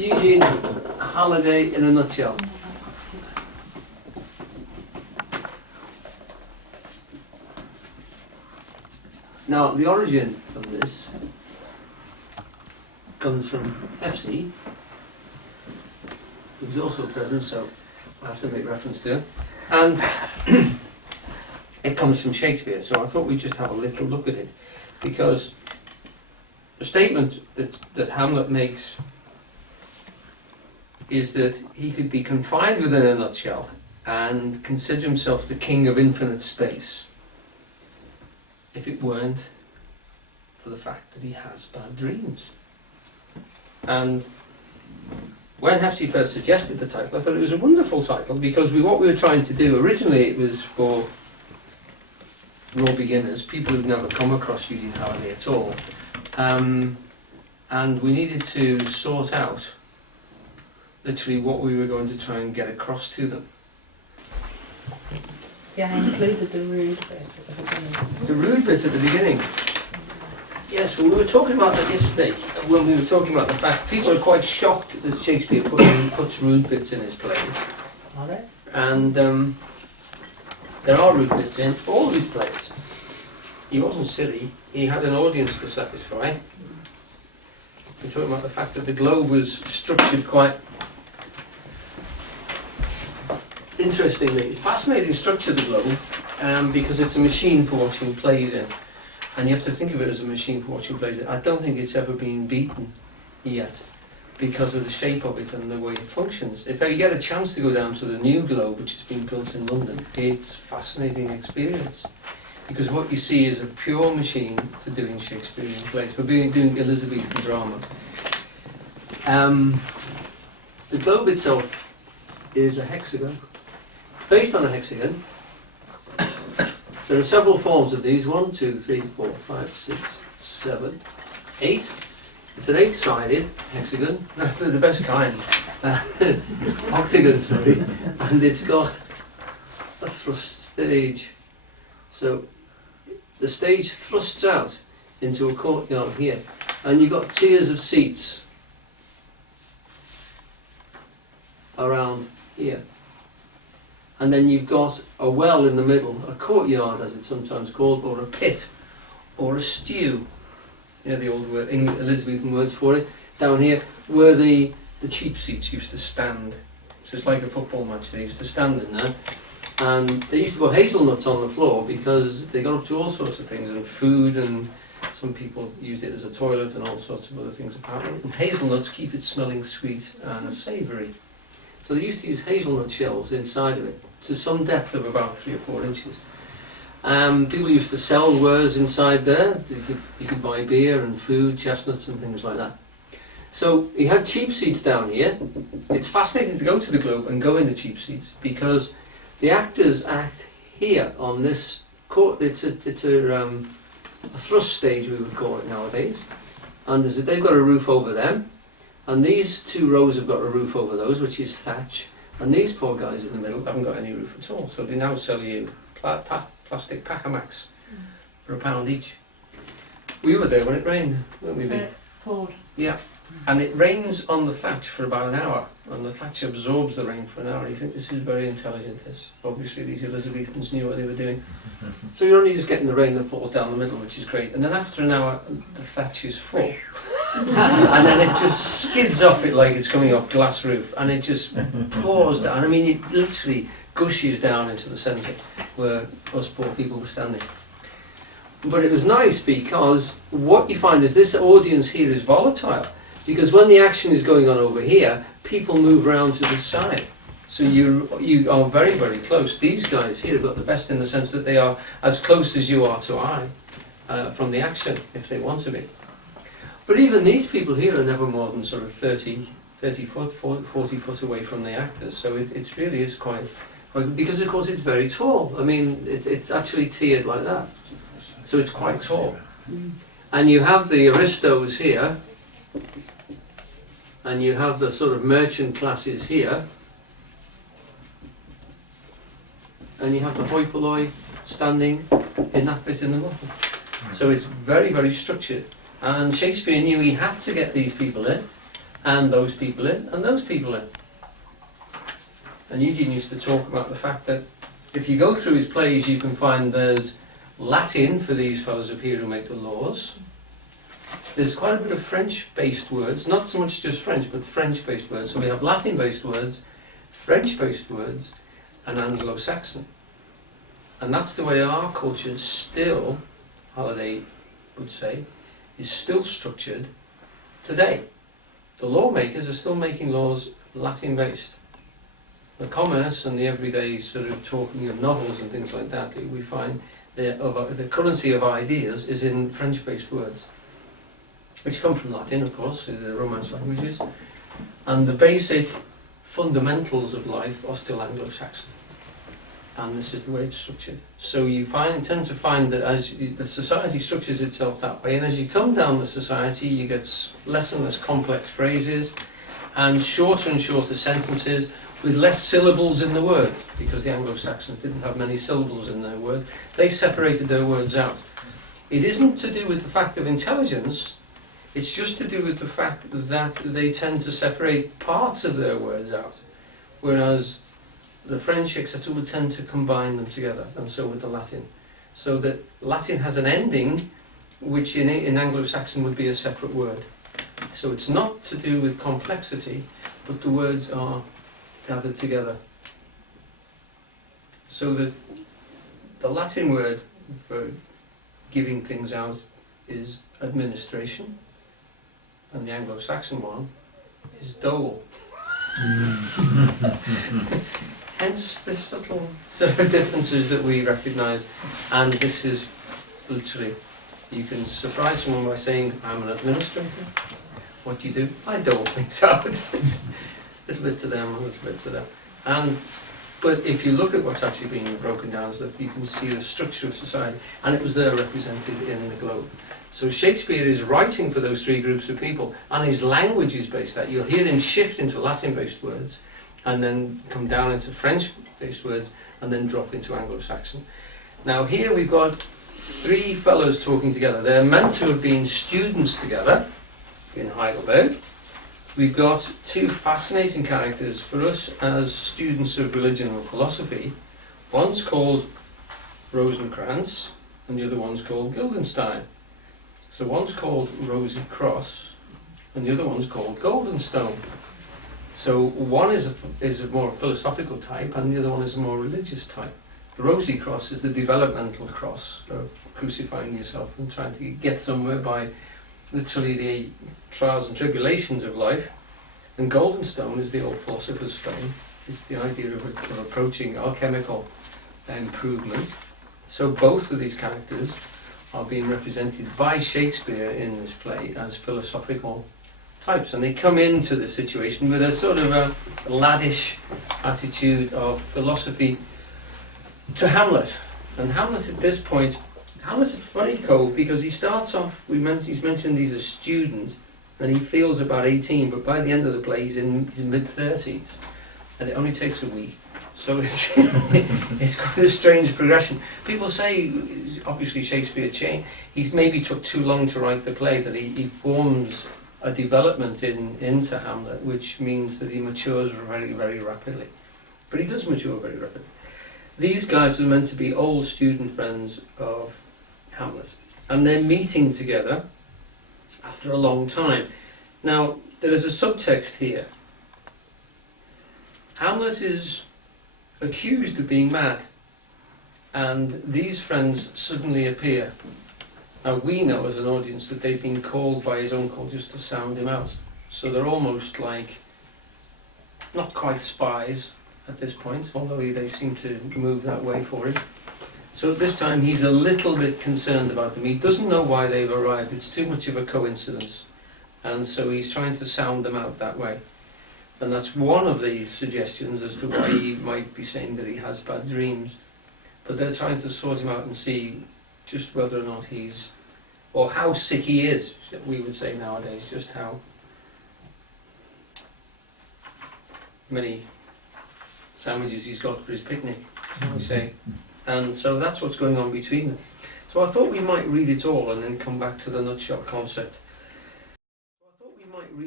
Eugene Halliday in a nutshell. Now, the origin of this comes from FC, who's also present, so I have to make reference to him. And it comes from Shakespeare, so I thought we'd just have a little look at it, because the statement that Hamlet makes is that he could be confined within a nutshell and consider himself the king of infinite space if it weren't for the fact that he has bad dreams. And when Hefsey first suggested the title, I thought it was a wonderful title, because what we were trying to do, originally it was for raw beginners, people who've never come across Eugene Halliday at all, and we needed to sort out literally what we were going to try and get across to them. See, I included the rude bit at the beginning. The rude bit at the beginning. Yes, well, we were talking about that yesterday, when we were talking about the fact people are quite shocked that Shakespeare puts rude bits in his plays. Are they? And there are rude bits in all of his plays. He wasn't silly, he had an audience to satisfy. We're talking about the fact that the Globe was structured quite interestingly. It's fascinating structure, the Globe, because it's a machine for watching plays in. And you have to think of it as a machine for watching plays in. I don't think it's ever been beaten yet, because of the shape of it and the way it functions. If you get a chance to go down to the new Globe, which has been built in London, it's a fascinating experience. Because what you see is a pure machine for doing Shakespearean plays, for doing Elizabethan drama. The Globe itself is a hexagon. Based on a hexagon. There are several forms of these, 1, 2, 3, 4, 5, 6, 7, 8. It's an 8-sided hexagon, the best kind, octagon, sorry, and it's got a thrust stage. So the stage thrusts out into a courtyard here, and you've got tiers of seats around here. And then you've got a well in the middle, a courtyard as it's sometimes called, or a pit, or a stew. You know the old word, Elizabethan words for it. Down here, where the cheap seats used to stand. So it's like a football match, they used to stand in there. And they used to put hazelnuts on the floor because they got up to all sorts of things, and food, and some people used it as a toilet and all sorts of other things apparently. And hazelnuts keep it smelling sweet and savoury. So they used to use hazelnut shells inside of it, to some depth of about 3 or 4 inches. People used to sell wares inside there. You could buy beer and food, chestnuts and things like that. So you had cheap seats down here. It's fascinating to go to the Globe and go in the cheap seats, because the actors act here on this court. It's a thrust stage, we would call it nowadays. And they've got a roof over them, and these 2 rows have got a roof over those, which is thatch. And these poor guys in the middle haven't got any roof at all, so they now sell you plastic Pacamax for £1 each. We were there when it rained, weren't we? It poured. Yeah, and it rains on the thatch for about an hour, and the thatch absorbs the rain for an hour. You think this is very intelligent, this. Obviously these Elizabethans knew what they were doing. So you're only just getting the rain that falls down the middle, which is great. And then after an hour, the thatch is full. And then it just skids off it like it's coming off glass roof, and it just pours down. I mean, it literally gushes down into the centre where us poor people were standing. But it was nice, because what you find is this audience here is volatile, because when the action is going on over here, people move round to the side. So you are very, very close. These guys here have got the best in the sense that they are as close as you are to I from the action, if they want to be. But even these people here are never more than sort of 30 foot, 40 foot away from the actors. So it really is quite, because of course it's very tall. I mean, it's actually tiered like that. So it's quite tall. And you have the aristos here, and you have the sort of merchant classes here, and you have the hoi polloi standing in that bit in the middle. So it's very, very structured. And Shakespeare knew he had to get these people in, and those people in, and those people in. And Eugene used to talk about the fact that if you go through his plays, you can find there's Latin for these fellows up here who make the laws. There's quite a bit of French-based words, not so much just French, but French-based words. So we have Latin-based words, French-based words, and Anglo-Saxon. And that's the way our culture still, Halliday would say, is still structured today. The lawmakers are still making laws Latin-based. The commerce and the everyday sort of talking of novels and things like that, we find the currency of ideas is in French-based words, which come from Latin, of course, the Romance languages, and the basic fundamentals of life are still Anglo-Saxon. And this is the way it's structured. So you tend to find that as the society structures itself that way, and as you come down the society, you get less and less complex phrases, and shorter sentences, with less syllables in the word, because the Anglo-Saxons didn't have many syllables in their word. They separated their words out. It isn't to do with the fact of intelligence, it's just to do with the fact that they tend to separate parts of their words out, whereas the French, etc., would tend to combine them together, and so would the Latin. So that Latin has an ending, which in Anglo-Saxon would be a separate word. So it's not to do with complexity, but the words are gathered together. So that the Latin word for giving things out is administration, and the Anglo-Saxon one is dole. Hence the subtle sort of differences that we recognise, and this is literally, you can surprise someone by saying, I'm an administrator. What do you do? I dole things out. A little bit to them, a little bit to them. But if you look at what's actually being broken down, so you can see the structure of society, and it was there represented in the globe. So Shakespeare is writing for those three groups of people, and his language is based that. You'll hear him shift into Latin-based words, and then come down into French-based words, and then drop into Anglo-Saxon. Now here we've got three fellows talking together. They're meant to have been students together in Heidelberg. We've got two fascinating characters for us as students of religion and philosophy. One's called Rosencrantz, and the other one's called Guildenstern. So one's called Rosy Cross, and the other one's called Goldenstone. So one is a more philosophical type, and the other one is a more religious type. The Rosy Cross is the developmental cross of crucifying yourself and trying to get somewhere by literally the trials and tribulations of life. And Goldenstone is the old philosopher's stone. It's the idea of approaching alchemical improvement. So both of these characters are being represented by Shakespeare in this play as philosophical types, and they come into the situation with a sort of a laddish attitude of philosophy to Hamlet. And Hamlet at this point, Hamlet's a funny cove because he starts off, he's mentioned he's a student, and he feels about 18, but by the end of the play he's in his mid-30s, and it only takes a week. So it's, it's quite a strange progression. People say, obviously Shakespeare changed, he maybe took too long to write the play, that he forms a development into Hamlet, which means that he matures very, very rapidly. But he does mature very rapidly. These guys are meant to be old student friends of Hamlet, and they're meeting together after a long time. Now, there is a subtext here. Hamlet is accused of being mad, and these friends suddenly appear. Now we know as an audience that they've been called by his uncle just to sound him out. So they're almost like, not quite spies at this point, although they seem to move that way for him. So at this time he's a little bit concerned about them. He doesn't know why they've arrived, it's too much of a coincidence. And so he's trying to sound them out that way. And that's one of the suggestions as to why he might be saying that he has bad dreams. But they're trying to sort him out and see just whether or not he's, or how sick he is, we would say nowadays, just how many sandwiches he's got for his picnic, we say. And so that's what's going on between them. So I thought we might read it all and then come back to the nutshell concept.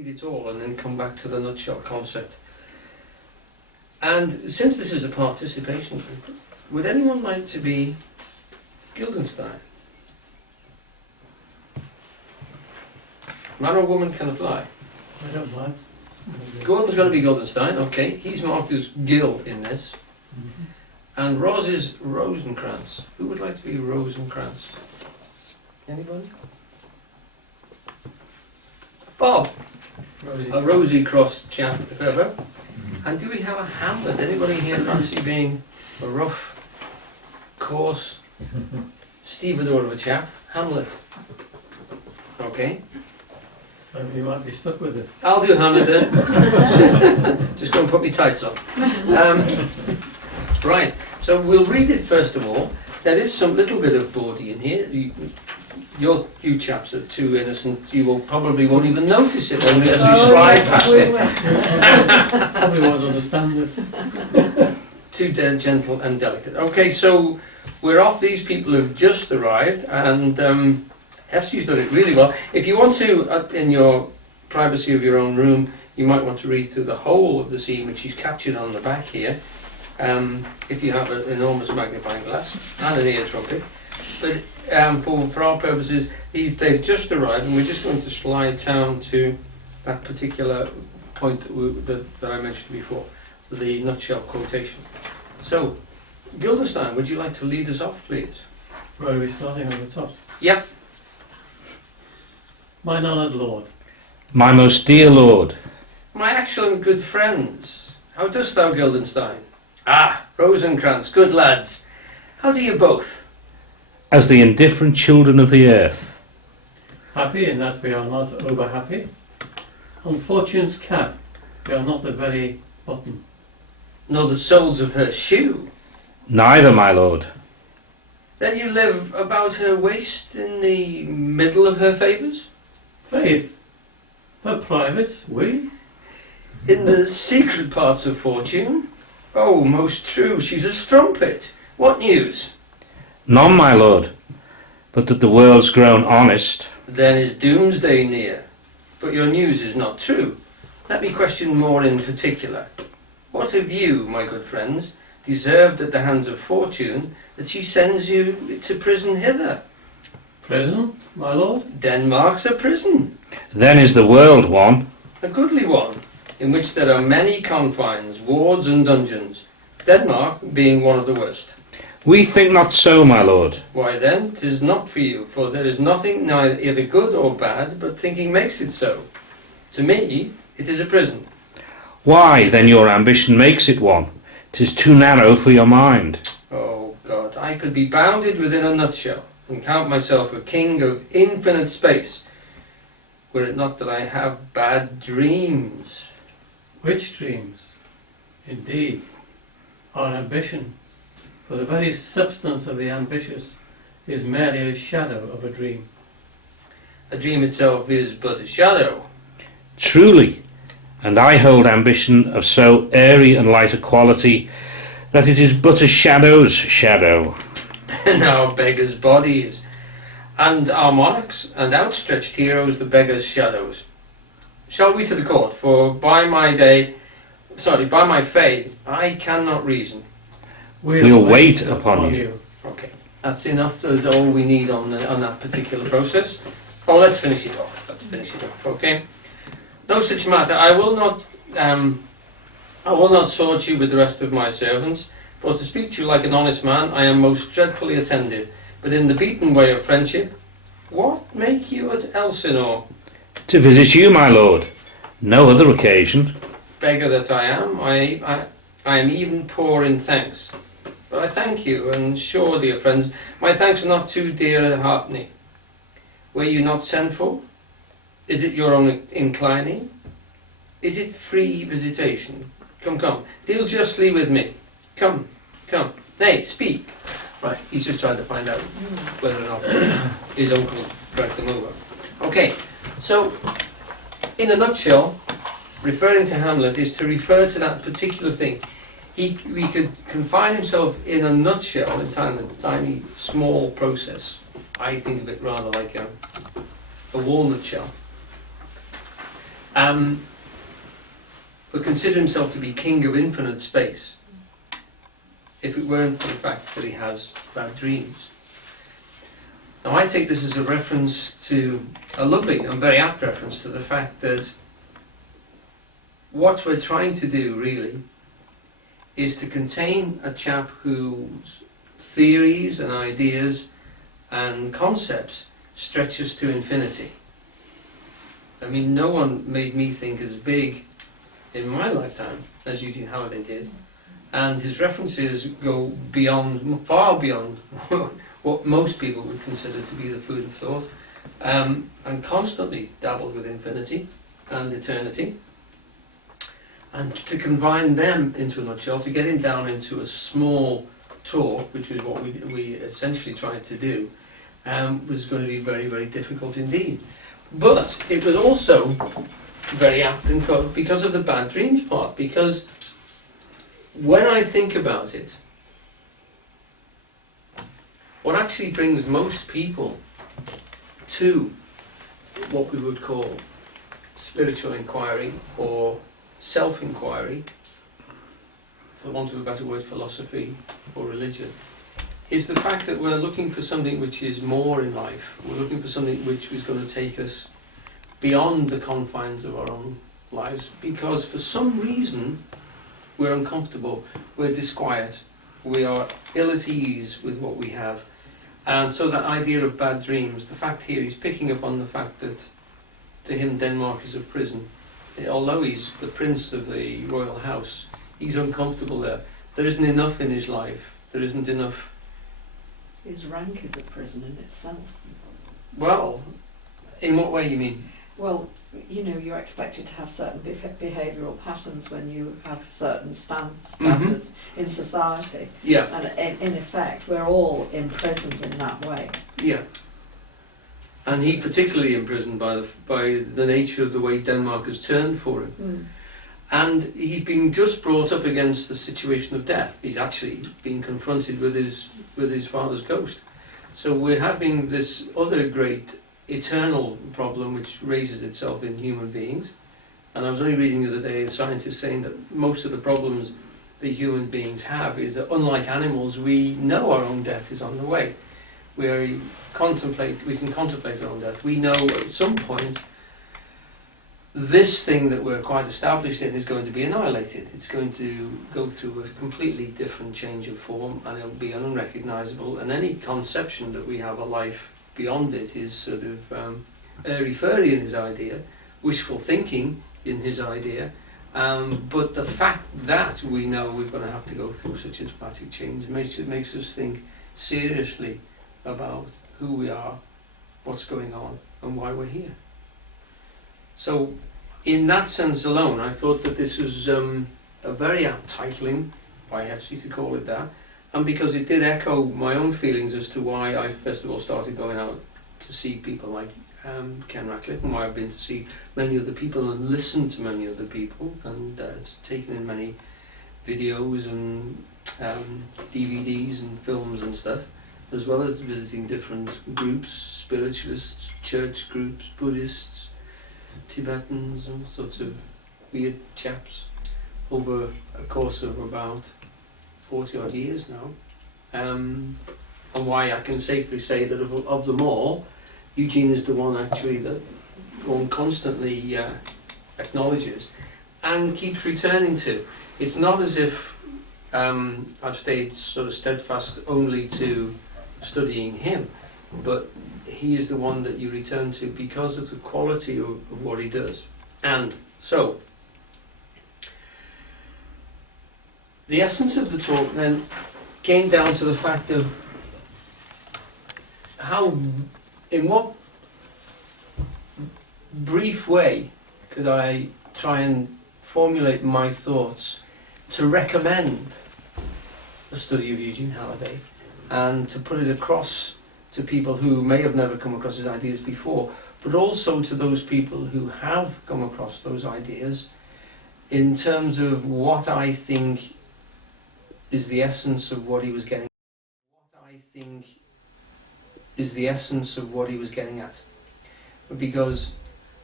read it all and then come back to the nutshell concept. And since this is a participation group, would anyone like to be Guildenstern? Man or woman can apply. I don't mind. Gordon's going to be Guildenstern, okay. He's marked as Gil in this. Mhm. And Roz is Rosencrantz. Who would like to be Rosencrantz? Anybody? Bob, Rosie. a rosy crossed chap, if ever. And do we have a Hamlet? Anybody here fancy being a rough, coarse, stevedore of a chap? Hamlet. Okay. You might be stuck with it. I'll do Hamlet then. Just go and put me tights on. Right, so we'll read it first of all. There is some little bit of bawdy in here. You chaps are too innocent. You probably won't even notice it as we slide past it. Probably won't understand it. Too gentle and delicate. Okay, so we're off. These people have just arrived, and FC's done it really well. If you want to, in your privacy of your own room, you might want to read through the whole of the scene, which is captured on the back here. If you have an enormous magnifying glass and an ear trumpet. But for our purposes, they've just arrived, and we're just going to slide down to that particular point that I mentioned before, the nutshell quotation. So, Guildenstern, would you like to lead us off, please? Where are we starting at the top? Yep. Mine honoured lord, My most dear lord, My excellent good friends, how dost thou, Guildenstern? Ah, Rosencrantz, good lads, how do you both? as the indifferent children of the earth, happy in that we are not over happy. On fortune's cap, we are not the very bottom. Nor the soles of her shoe. neither, my lord. Then you live about her waist in the middle of her favours? Faith, her privates, we? In the secret parts of fortune? Oh, most true, she's a strumpet. What news? None, my lord, but that the world's grown honest. Then is doomsday near. But your news is not true. Let me question more in particular. What have you, my good friends, deserved at the hands of fortune that she sends you to prison hither? Prison, my lord? Denmark's a prison, Then is the world one. a goodly one, in which there are many confines, wards and dungeons, Denmark being one of the worst. We think not so, my lord. Why then, 'tis not for you, for there is nothing neither either good or bad, but thinking makes it so. To me, it is a prison. Why, then your ambition makes it one. 'Tis too narrow for your mind. Oh God, I could be bounded within a nutshell, and count myself a king of infinite space, were it not that I have bad dreams. Which dreams? Indeed, our ambition, for the very substance of the ambitious, is merely a shadow of a dream. A dream itself is but a shadow. Truly, and I hold ambition of so airy and light a quality that it is but a shadow's shadow. Then our beggars' bodies, and our monarchs and outstretched heroes the beggars' shadows. Shall we to the court? For by my fay, I cannot reason. We'll wait upon you. Okay, that's enough. That's all we need on that particular process. Oh, let's finish it off. Okay. No such matter. I will not sort you with the rest of my servants. For to speak to you like an honest man, I am most dreadfully attended. But in the beaten way of friendship, what make you at Elsinore? To visit you, my lord. No other occasion. Beggar that I am, I am even poor in thanks. But I thank you, and sure, dear friends, my thanks are not too dear a halfpenny. Were you not sent for? Is it your own inclining? Is it free visitation? Come, deal justly with me. Come. Nay, speak. Right, he's just trying to find out whether or not his uncle dragged them over. Okay, so, in a nutshell, referring to Hamlet is to refer to that particular thing. He could confine himself in a nutshell, in a tiny, small process. I think of it rather like a walnut shell. would consider himself to be king of infinite space if it weren't for the fact that he has bad dreams. Now I take this as a reference to, a lovely and very apt reference to the fact that what we're trying to do really is to contain a chap whose theories and ideas and concepts stretch us to infinity. I mean, no one made me think as big in my lifetime as Eugene Halliday did, and his references go beyond, far beyond what most people would consider to be the food of thought, and constantly dabbled with infinity and eternity. And to combine them into a nutshell, to get him down into a small talk, which was what we essentially tried to do, was going to be very, very difficult indeed. But it was also very apt because of the bad dreams part, because when I think about it, what actually brings most people to what we would call spiritual inquiry or self-inquiry, for want of a better word, philosophy or religion, is the fact that we're looking for something which is more in life. We're looking for something which is going to take us beyond the confines of our own lives, because for some reason we're uncomfortable, we're disquiet, we are ill at ease with what we have. And so that idea of bad dreams, the fact here he's picking up on the fact that to him Denmark is a prison. Although he's the prince of the royal house, he's uncomfortable there. There isn't enough in his life. There isn't enough. His rank is a prison in itself. Well, in what way you mean? Well, you know, you're expected to have certain behavioural patterns when you have certain standards in society. Yeah. And in effect, we're all imprisoned in that way. Yeah. And he particularly imprisoned by the nature of the way Denmark has turned for him. Mm. And he's been just brought up against the situation of death. He's actually been confronted with his father's ghost. So we're having this other great eternal problem which raises itself in human beings. And I was only reading the other day a scientist saying that most of the problems that human beings have is that, unlike animals, we know our own death is on the way. We can contemplate our own death. We know at some point this thing that we're quite established in is going to be annihilated. It's going to go through a completely different change of form, and it'll be unrecognisable, and any conception that we have a life beyond it is sort of airy-fairy in his idea, wishful thinking in his idea, but the fact that we know we're going to have to go through such a dramatic change makes us think seriously about who we are, what's going on, and why we're here. So, in that sense alone, I thought that this was a very apt titling, if I have to call it that, and because it did echo my own feelings as to why I first of all started going out to see people like Ken Ratcliffe, and why I've been to see many other people and listened to many other people, and it's taken in many videos and DVDs and films and stuff, as well as visiting different groups, spiritualists, church groups, Buddhists, Tibetans, all sorts of weird chaps over a course of about 40 odd years now. And why I can safely say that of them all, Eugene is the one actually that one constantly acknowledges and keeps returning to. It's not as if I've stayed sort of steadfast only to studying him, but he is the one that you return to because of the quality of what he does. And so, the essence of the talk then came down to the fact of how, in what brief way could I try and formulate my thoughts to recommend the study of Eugene Halliday and to put it across to people who may have never come across his ideas before, but also to those people who have come across those ideas in terms of what I think is the essence of what he was getting at. Because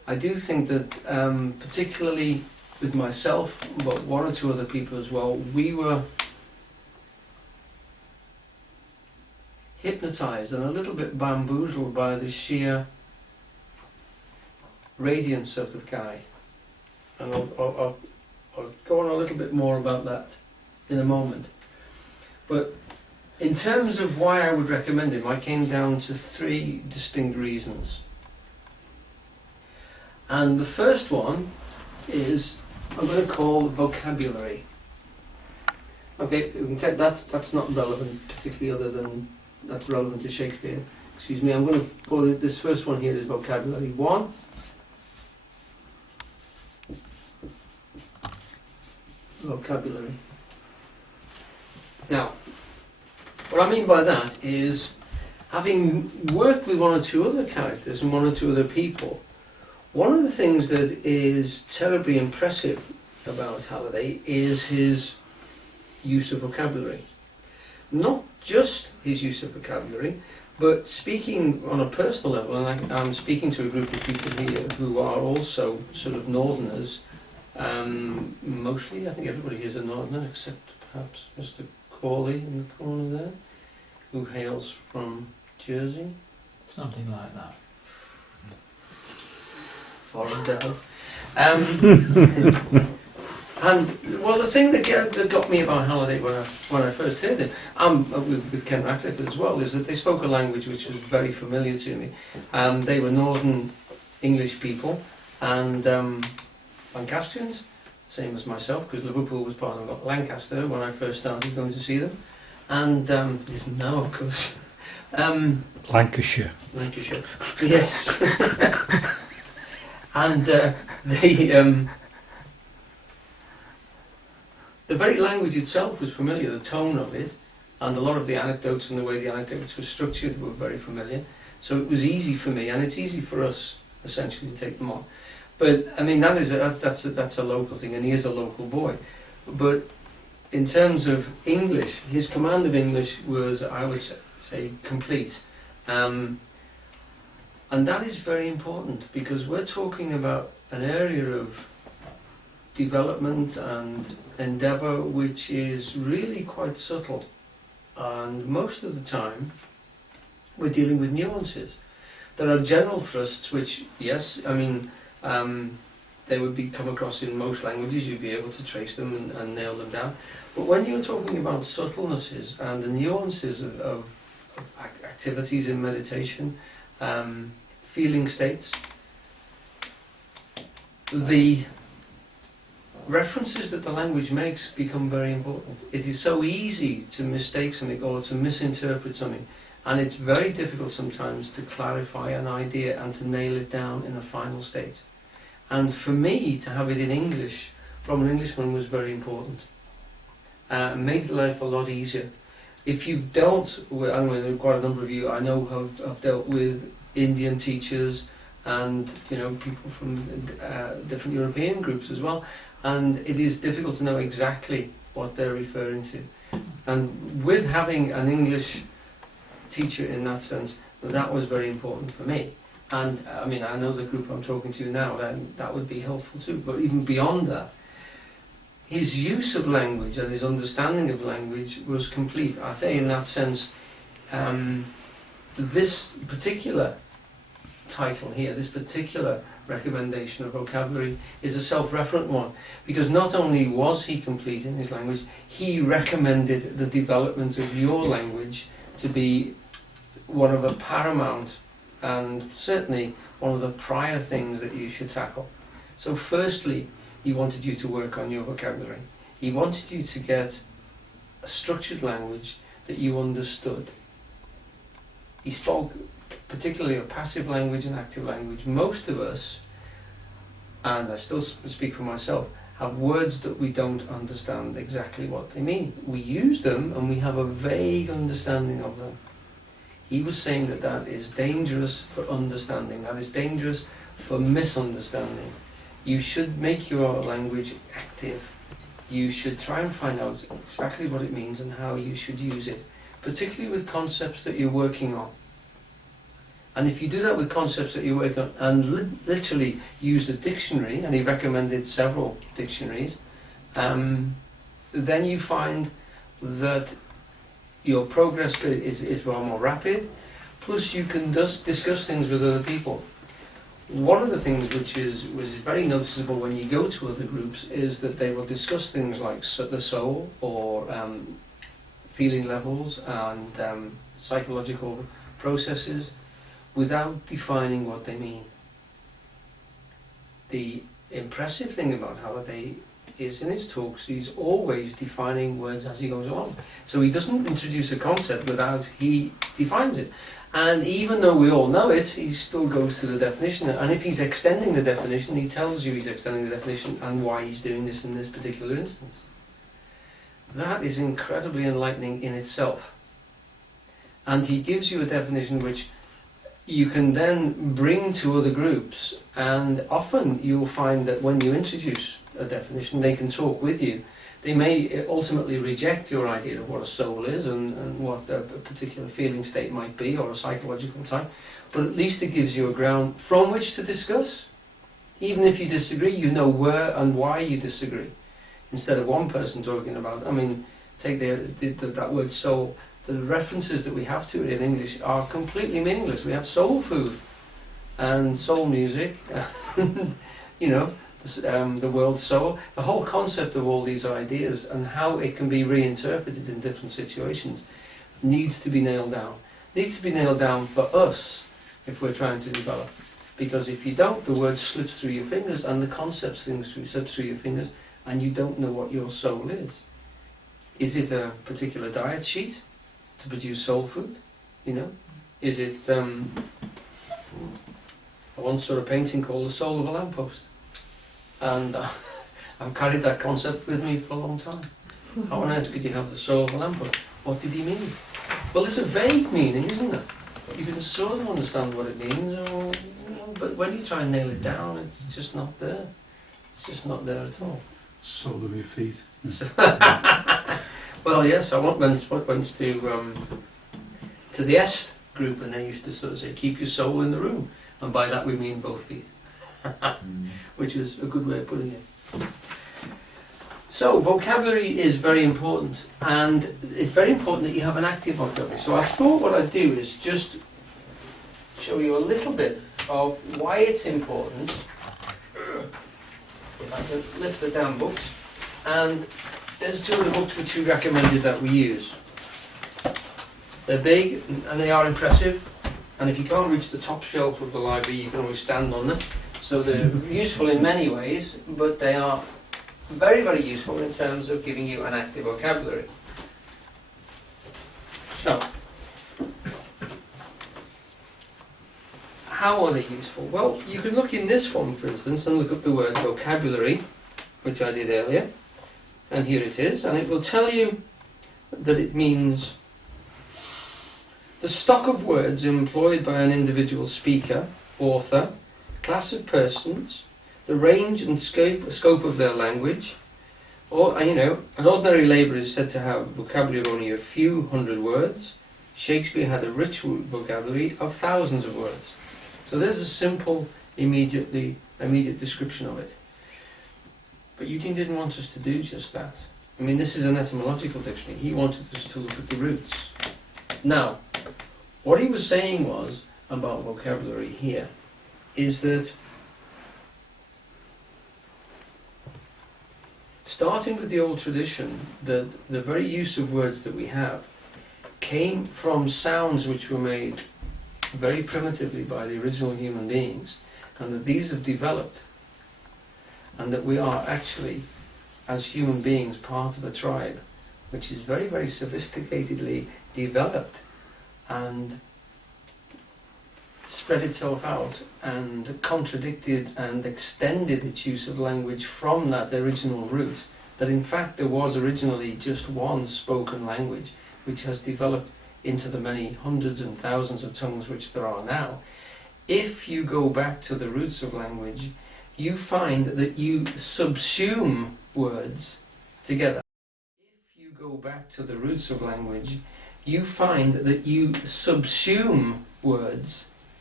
I do think that, particularly with myself, but one or two other people as well, we were hypnotized and a little bit bamboozled by the sheer radiance of the guy. And I'll go on a little bit more about that in a moment. But in terms of why I would recommend him, I came down to 3 distinct reasons. And the first one is, I'm going to call vocabulary. Okay, we can take that's not relevant particularly, other than that's relevant to Shakespeare. Excuse me, I'm going to call it, this first one here is vocabulary. 1, vocabulary. Now, what I mean by that is, having worked with one or two other characters and one or two other people, one of the things that is terribly impressive about Halliday is his use of vocabulary. Not just his use of vocabulary, but speaking on a personal level, and I'm speaking to a group of people here who are also sort of northerners. Mostly, I think everybody here is a northerner, except perhaps Mr. Corley in the corner there, who hails from Jersey. Something like that. Foreign devil. And well, the thing that got me about Halliday when I first heard him, with Ken Ratcliffe as well, is that they spoke a language which was very familiar to me. They were Northern English people, and Lancastrians, same as myself, because Liverpool was part of Lancaster when I first started going to see them, and isn't now, of course. Lancashire. Lancashire, yes. And the very language itself was familiar, the tone of it, and a lot of the anecdotes and the way the anecdotes were structured were very familiar. So it was easy for me, and it's easy for us, essentially, to take them on. But I mean, that's a local thing, and he is a local boy. But in terms of English, his command of English was, I would say, complete. And that is very important, because we're talking about an area of development and endeavour which is really quite subtle, and most of the time we're dealing with nuances. There are general thrusts which, yes, I mean, they would come across in most languages, you'd be able to trace them and nail them down. But when you're talking about subtlenesses and the nuances of activities in meditation, feeling states, the references that the language makes become very important. It is so easy to mistake something or to misinterpret something, and it's very difficult sometimes to clarify an idea and to nail it down in a final state. And for me, to have it in English from an Englishman was very important. Made life a lot easier. If you've dealt with, I mean, quite a number of you I know have dealt with Indian teachers and people from different European groups as well, and it is difficult to know exactly what they're referring to. And with having an English teacher in that sense, that was very important for me. And I mean, I know the group I'm talking to now, that would be helpful too. But even beyond that, his use of language and his understanding of language was complete. I think in that sense, this particular title here, this particular recommendation of vocabulary, is a self-referent one, because not only was he complete in his language, he recommended the development of your language to be one of the paramount and certainly one of the prior things that you should tackle. So firstly, he wanted you to work on your vocabulary. He wanted you to get a structured language that you understood. He spoke particularly of passive language and active language. Most of us, and I still speak for myself, have words that we don't understand exactly what they mean. We use them and we have a vague understanding of them. He was saying that that is dangerous for understanding, that is dangerous for misunderstanding. You should make your language active. You should try and find out exactly what it means and how you should use it, particularly with concepts that you're working on. And if you do that with concepts that you work on, and literally use a dictionary, and he recommended several dictionaries, then you find that your progress is far more rapid, plus you can discuss things with other people. One of the things which was very noticeable when you go to other groups is that they will discuss things like the soul, or feeling levels, and psychological processes, without defining what they mean. The impressive thing about Halliday is in his talks he's always defining words as he goes along. So he doesn't introduce a concept without he defines it. And even though we all know it, he still goes through the definition. And if he's extending the definition, he tells you he's extending the definition and why he's doing this in this particular instance. That is incredibly enlightening in itself. And he gives you a definition which you can then bring to other groups, and often you'll find that when you introduce a definition, they can talk with you. They may ultimately reject your idea of what a soul is and what a particular feeling state might be, or a psychological type, but at least it gives you a ground from which to discuss. Even if you disagree, you know where and why you disagree. Instead of one person talking about, I mean, take that word soul, the references that we have to it in English are completely meaningless. We have soul food and soul music, you know, the word soul. The whole concept of all these ideas and how it can be reinterpreted in different situations needs to be nailed down. Needs to be nailed down for us if we're trying to develop. Because if you don't, the word slips through your fingers and the concept slips through your fingers, and you don't know what your soul is. Is it a particular diet sheet to produce soul food? You know? Is it, I once saw a painting called The Soul of a Lamppost. And I've carried that concept with me for a long time. How on earth could you have the soul of a lamppost? What did he mean? Well, it's a vague meaning, isn't it? You can sort of understand what it means, or, you know, but when you try and nail it down, it's just not there. It's just not there at all. Sole of your feet. Well, yes, I went to the Est group, and they used to sort of say, keep your soul in the room. And by that we mean both feet. Which is a good way of putting it. So, vocabulary is very important, and it's very important that you have an active vocabulary. So I thought what I'd do is just show you a little bit of why it's important. If I can lift the damn books. And there's two of the books which we recommended that we use. They're big and they are impressive, and if you can't reach the top shelf of the library, you can always stand on them. So they're useful in many ways, but they are very, very useful in terms of giving you an active vocabulary. So, how are they useful? Well, you can look in this one, for instance, and look up the word vocabulary, which I did earlier, and here it is, and it will tell you that it means the stock of words employed by an individual speaker, author, class of persons, the range and scope of their language, or, you know, an ordinary labourer is said to have a vocabulary of only a few hundred words. Shakespeare had a rich vocabulary of thousands of words. So there's a simple, immediate description of it. But Eugene didn't want us to do just that. I mean, this is an etymological dictionary. He wanted us to look at the roots. Now, what he was saying was, about vocabulary here, is that starting with the old tradition, that the very use of words that we have came from sounds which were made very primitively by the original human beings, and that these have developed, and that we are actually, as human beings, part of a tribe which is very, very sophisticatedly developed and spread itself out and contradicted and extended its use of language from that original root, that in fact there was originally just one spoken language which has developed into the many hundreds and thousands of tongues which there are now. If you go back to the roots of language, you find that you subsume words together. If you go back to the roots of language, you find that you subsume words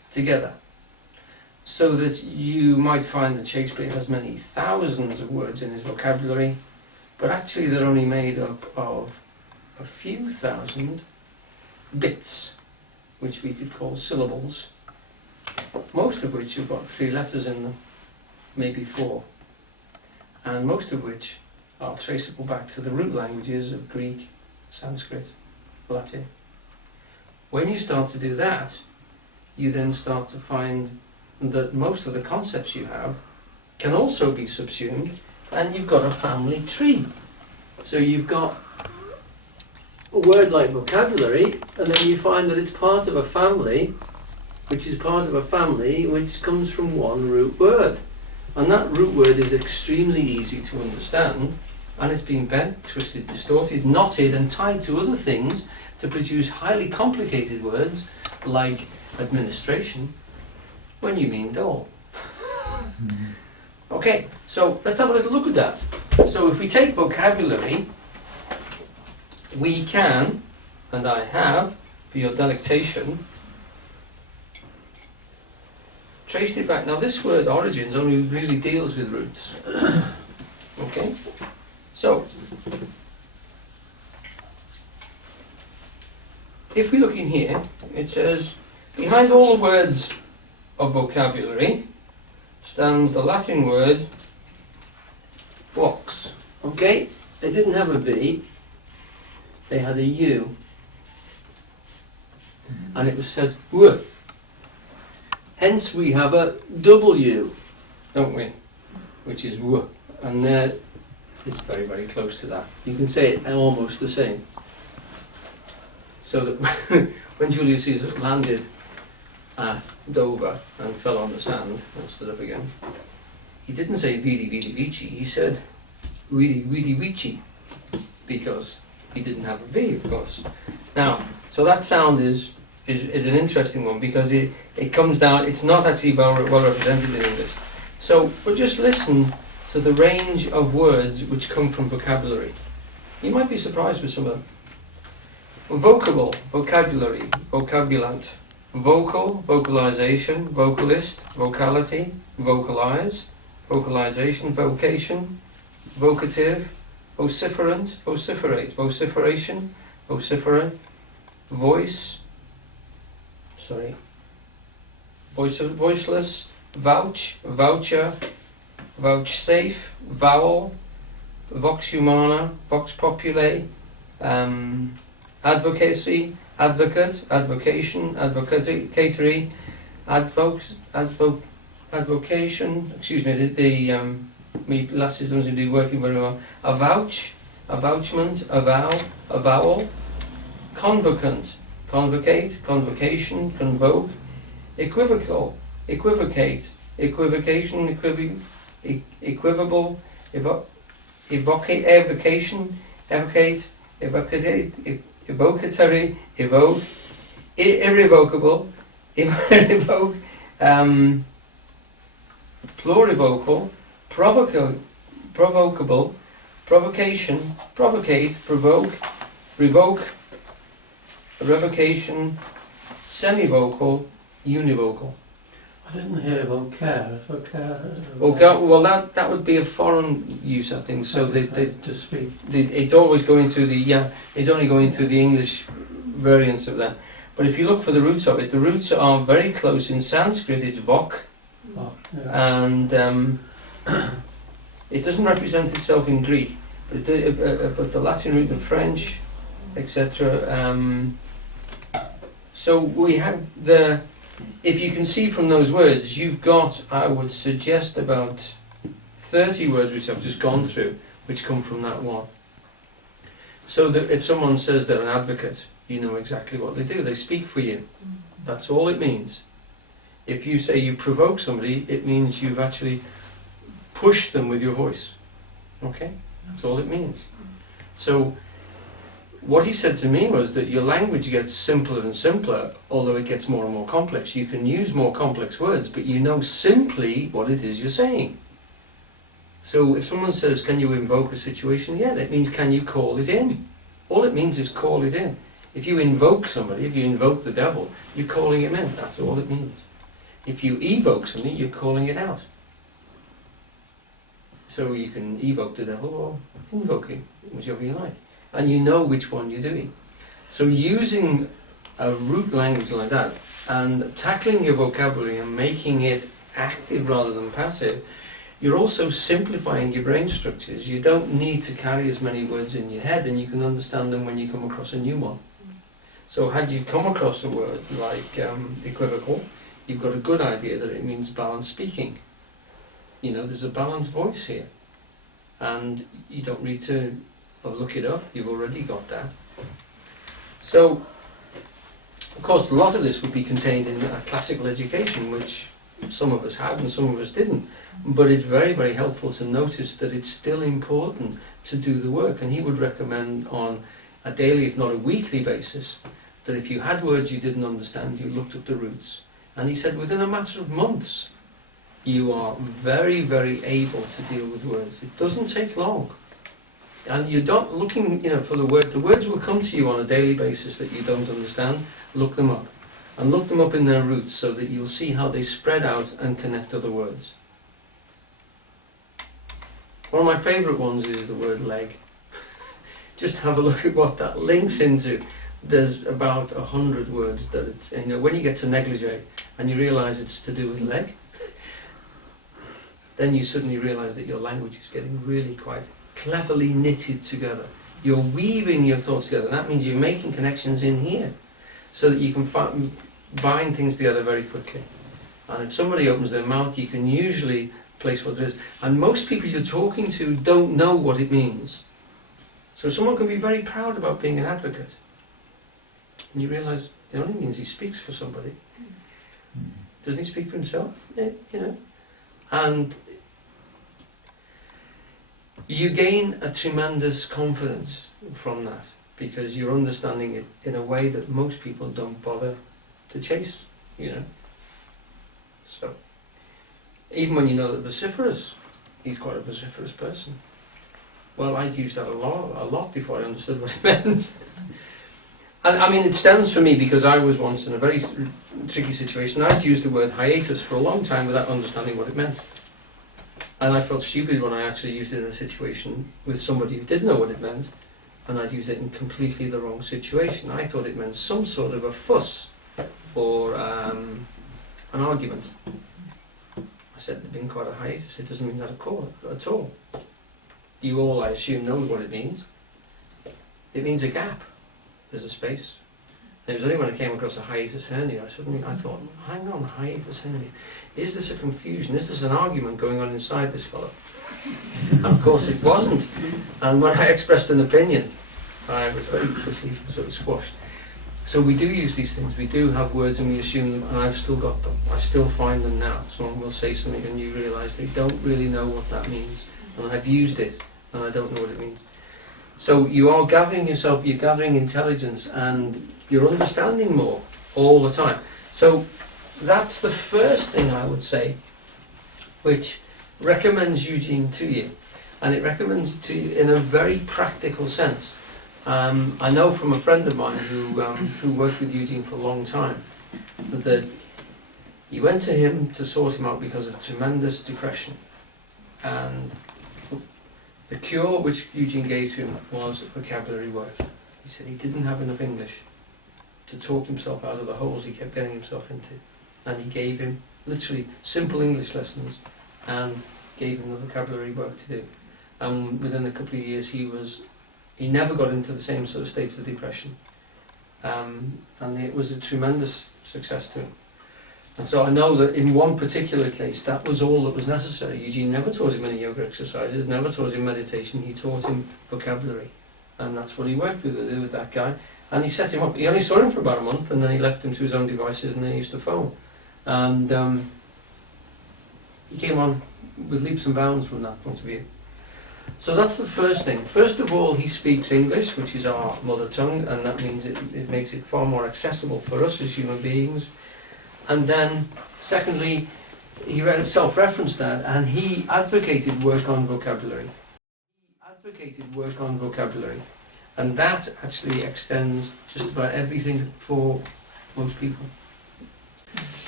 together. So that you might find that Shakespeare has many thousands of words in his vocabulary, but actually they're only made up of a few thousand bits, which we could call syllables, most of which have got 3 letters in them, maybe 4, and most of which are traceable back to the root languages of Greek, Sanskrit, Latin. When you start to do that, you then start to find that most of the concepts you have can also be subsumed, and you've got a family tree. So you've got a word like vocabulary, and then you find that it's part of a family, which is part of a family which comes from one root word. And that root word is extremely easy to understand, and it's been bent, twisted, distorted, knotted and tied to other things to produce highly complicated words like administration, when you mean dole. Okay, so let's have a little look at that. So if we take vocabulary, we can, and I have, for your delectation, traced it back. Now this word origins only really deals with roots. Okay, so if we look in here, it says, behind all words of vocabulary stands the Latin word vox. Okay, they didn't have a V, they had a U, and it was said w. Hence we have a W, don't we? Which is w, and there it's very, very close to that. You can say it almost the same. So that when Julius Caesar landed at Dover and fell on the sand and stood up again, he didn't say vidi vidi vici, he said vidi vidi vici, because he didn't have a V, of course. Now, so that sound is an interesting one, because it comes down, it's not actually well represented in English. So we'll just listen to the range of words which come from vocabulary. You might be surprised with some of them. Vocable, vocabulary, vocabulant. Vocal, vocalization, vocalist, vocality, vocalize, vocalization, vocation, vocative, vociferant, vociferate, vociferation, vociferant, voice, voiceless, vouch, voucher, vouchsafe, vowel, vox humana, vox populi, advocacy, advocate, advocation, advocatory, advocation, excuse me, my glasses don't seem to be working very well. Avouch, avouchment, avow, avowal, convocant, convocate, convocation, convoke, equivocal, equivocate, equivocation, equivocable, evocate, evocation, evocate, evocate, evocatory, evoke, irrevocable, irrevoke, plurivocal, provocable, provocation, provocate, provoke, revoke, revocation, semivocal, univocal. I didn't hear vocare. Well, that would be a foreign use, I think. So to speak. It's always going through it's only going through the English variants of that. But if you look for the roots of it, the roots are very close. In Sanskrit, it's vok, and it doesn't represent itself in Greek, but the Latin root in French, etc. So we have the. If you can see from those words, you've got, I would suggest, about 30 words which I've just gone through, which come from that one. So that if someone says they're an advocate, you know exactly what they do. They speak for you. That's all it means. If you say you provoke somebody, it means you've actually pushed them with your voice. Okay? That's all it means. So what he said to me was that your language gets simpler and simpler, although it gets more and more complex. You can use more complex words, but you know simply what it is you're saying. So if someone says, can you invoke a situation? Yeah, that means, can you call it in? All it means is call it in. If you invoke somebody, if you invoke the devil, you're calling him in. That's all it means. If you evoke something, you're calling it out. So you can evoke the devil or invoke him, whichever you like. And you know which one you're doing. So using a root language like that and tackling your vocabulary and making it active rather than passive, you're also simplifying your brain structures. You don't need to carry as many words in your head, and you can understand them when you come across a new one. So had you come across a word like equivocal, you've got a good idea that it means balanced speaking. You know, there's a balanced voice here. And you don't need to look it up, you've already got that. So, of course, a lot of this would be contained in a classical education, which some of us had and some of us didn't. But it's very, very helpful to notice that it's still important to do the work. And he would recommend on a daily, if not a weekly basis, that if you had words you didn't understand, you looked up the roots. And he said within a matter of months, you are very, very able to deal with words. It doesn't take long. And you're not looking, for the word. The words will come to you on a daily basis that you don't understand. Look them up. And look them up in their roots so that you'll see how they spread out and connect other words. One of my favourite ones is the word leg. Just have a look at what that links into. There's about 100 words that it's, when you get to negligee and you realise it's to do with leg, then you suddenly realise that your language is getting really quite cleverly knitted together. You're weaving your thoughts together, and that means you're making connections in here so that you can bind things together very quickly. And if somebody opens their mouth, you can usually place what it is. And most people you're talking to don't know what it means. So someone can be very proud about being an advocate. And you realise it only means he speaks for somebody. Doesn't he speak for himself? Yeah, And you gain a tremendous confidence from that, because you're understanding it in a way that most people don't bother to chase, So, even when you know that vociferous, he's quite a vociferous person. Well, I'd used that a lot before I understood what it meant. And I mean, it stems from me because I was once in a very tricky situation. I'd used the word hiatus for a long time without understanding what it meant. And I felt stupid when I actually used it in a situation with somebody who did know what it meant, and I'd used it in completely the wrong situation. I thought it meant some sort of a fuss or an argument. I said there'd been quite a hiatus. It doesn't mean that at all. You all, I assume, know what it means. It means a gap. There's a space. And it was only when I came across a hiatus hernia, I thought, hang on, hiatus hernia. Is this a confusion? Is this an argument going on inside this fellow? And of course it wasn't. And when I expressed an opinion, I was very quickly sort of squashed. So we do use these things. We do have words and we assume them, and I've still got them. I still find them now. Someone will say something and you realise they don't really know what that means. And I've used it and I don't know what it means. So you are gathering yourself, you're gathering intelligence, and you're understanding more all the time. So that's the first thing I would say, which recommends Eugene to you. And it recommends to you in a very practical sense. I know from a friend of mine who worked with Eugene for a long time, that he went to him to sort him out because of tremendous depression. And the cure which Eugene gave to him was vocabulary work. He said he didn't have enough English to talk himself out of the holes he kept getting himself into. And he gave him literally simple English lessons and gave him the vocabulary work to do. And within a couple of years he never got into the same sort of states of depression. And it was a tremendous success to him. And so I know that in one particular case, that was all that was necessary. Eugene never taught him any yoga exercises, never taught him meditation, he taught him vocabulary. And that's what he worked with that guy. And he set him up. He only saw him for about a month, and then he left him to his own devices, and then he used to phone. And he came on with leaps and bounds from that point of view. So that's the first thing. First of all, he speaks English, which is our mother tongue, and that means it makes it far more accessible for us as human beings. And then, secondly, he self-referenced that, and he advocated work on vocabulary. And that actually extends just about everything for most people.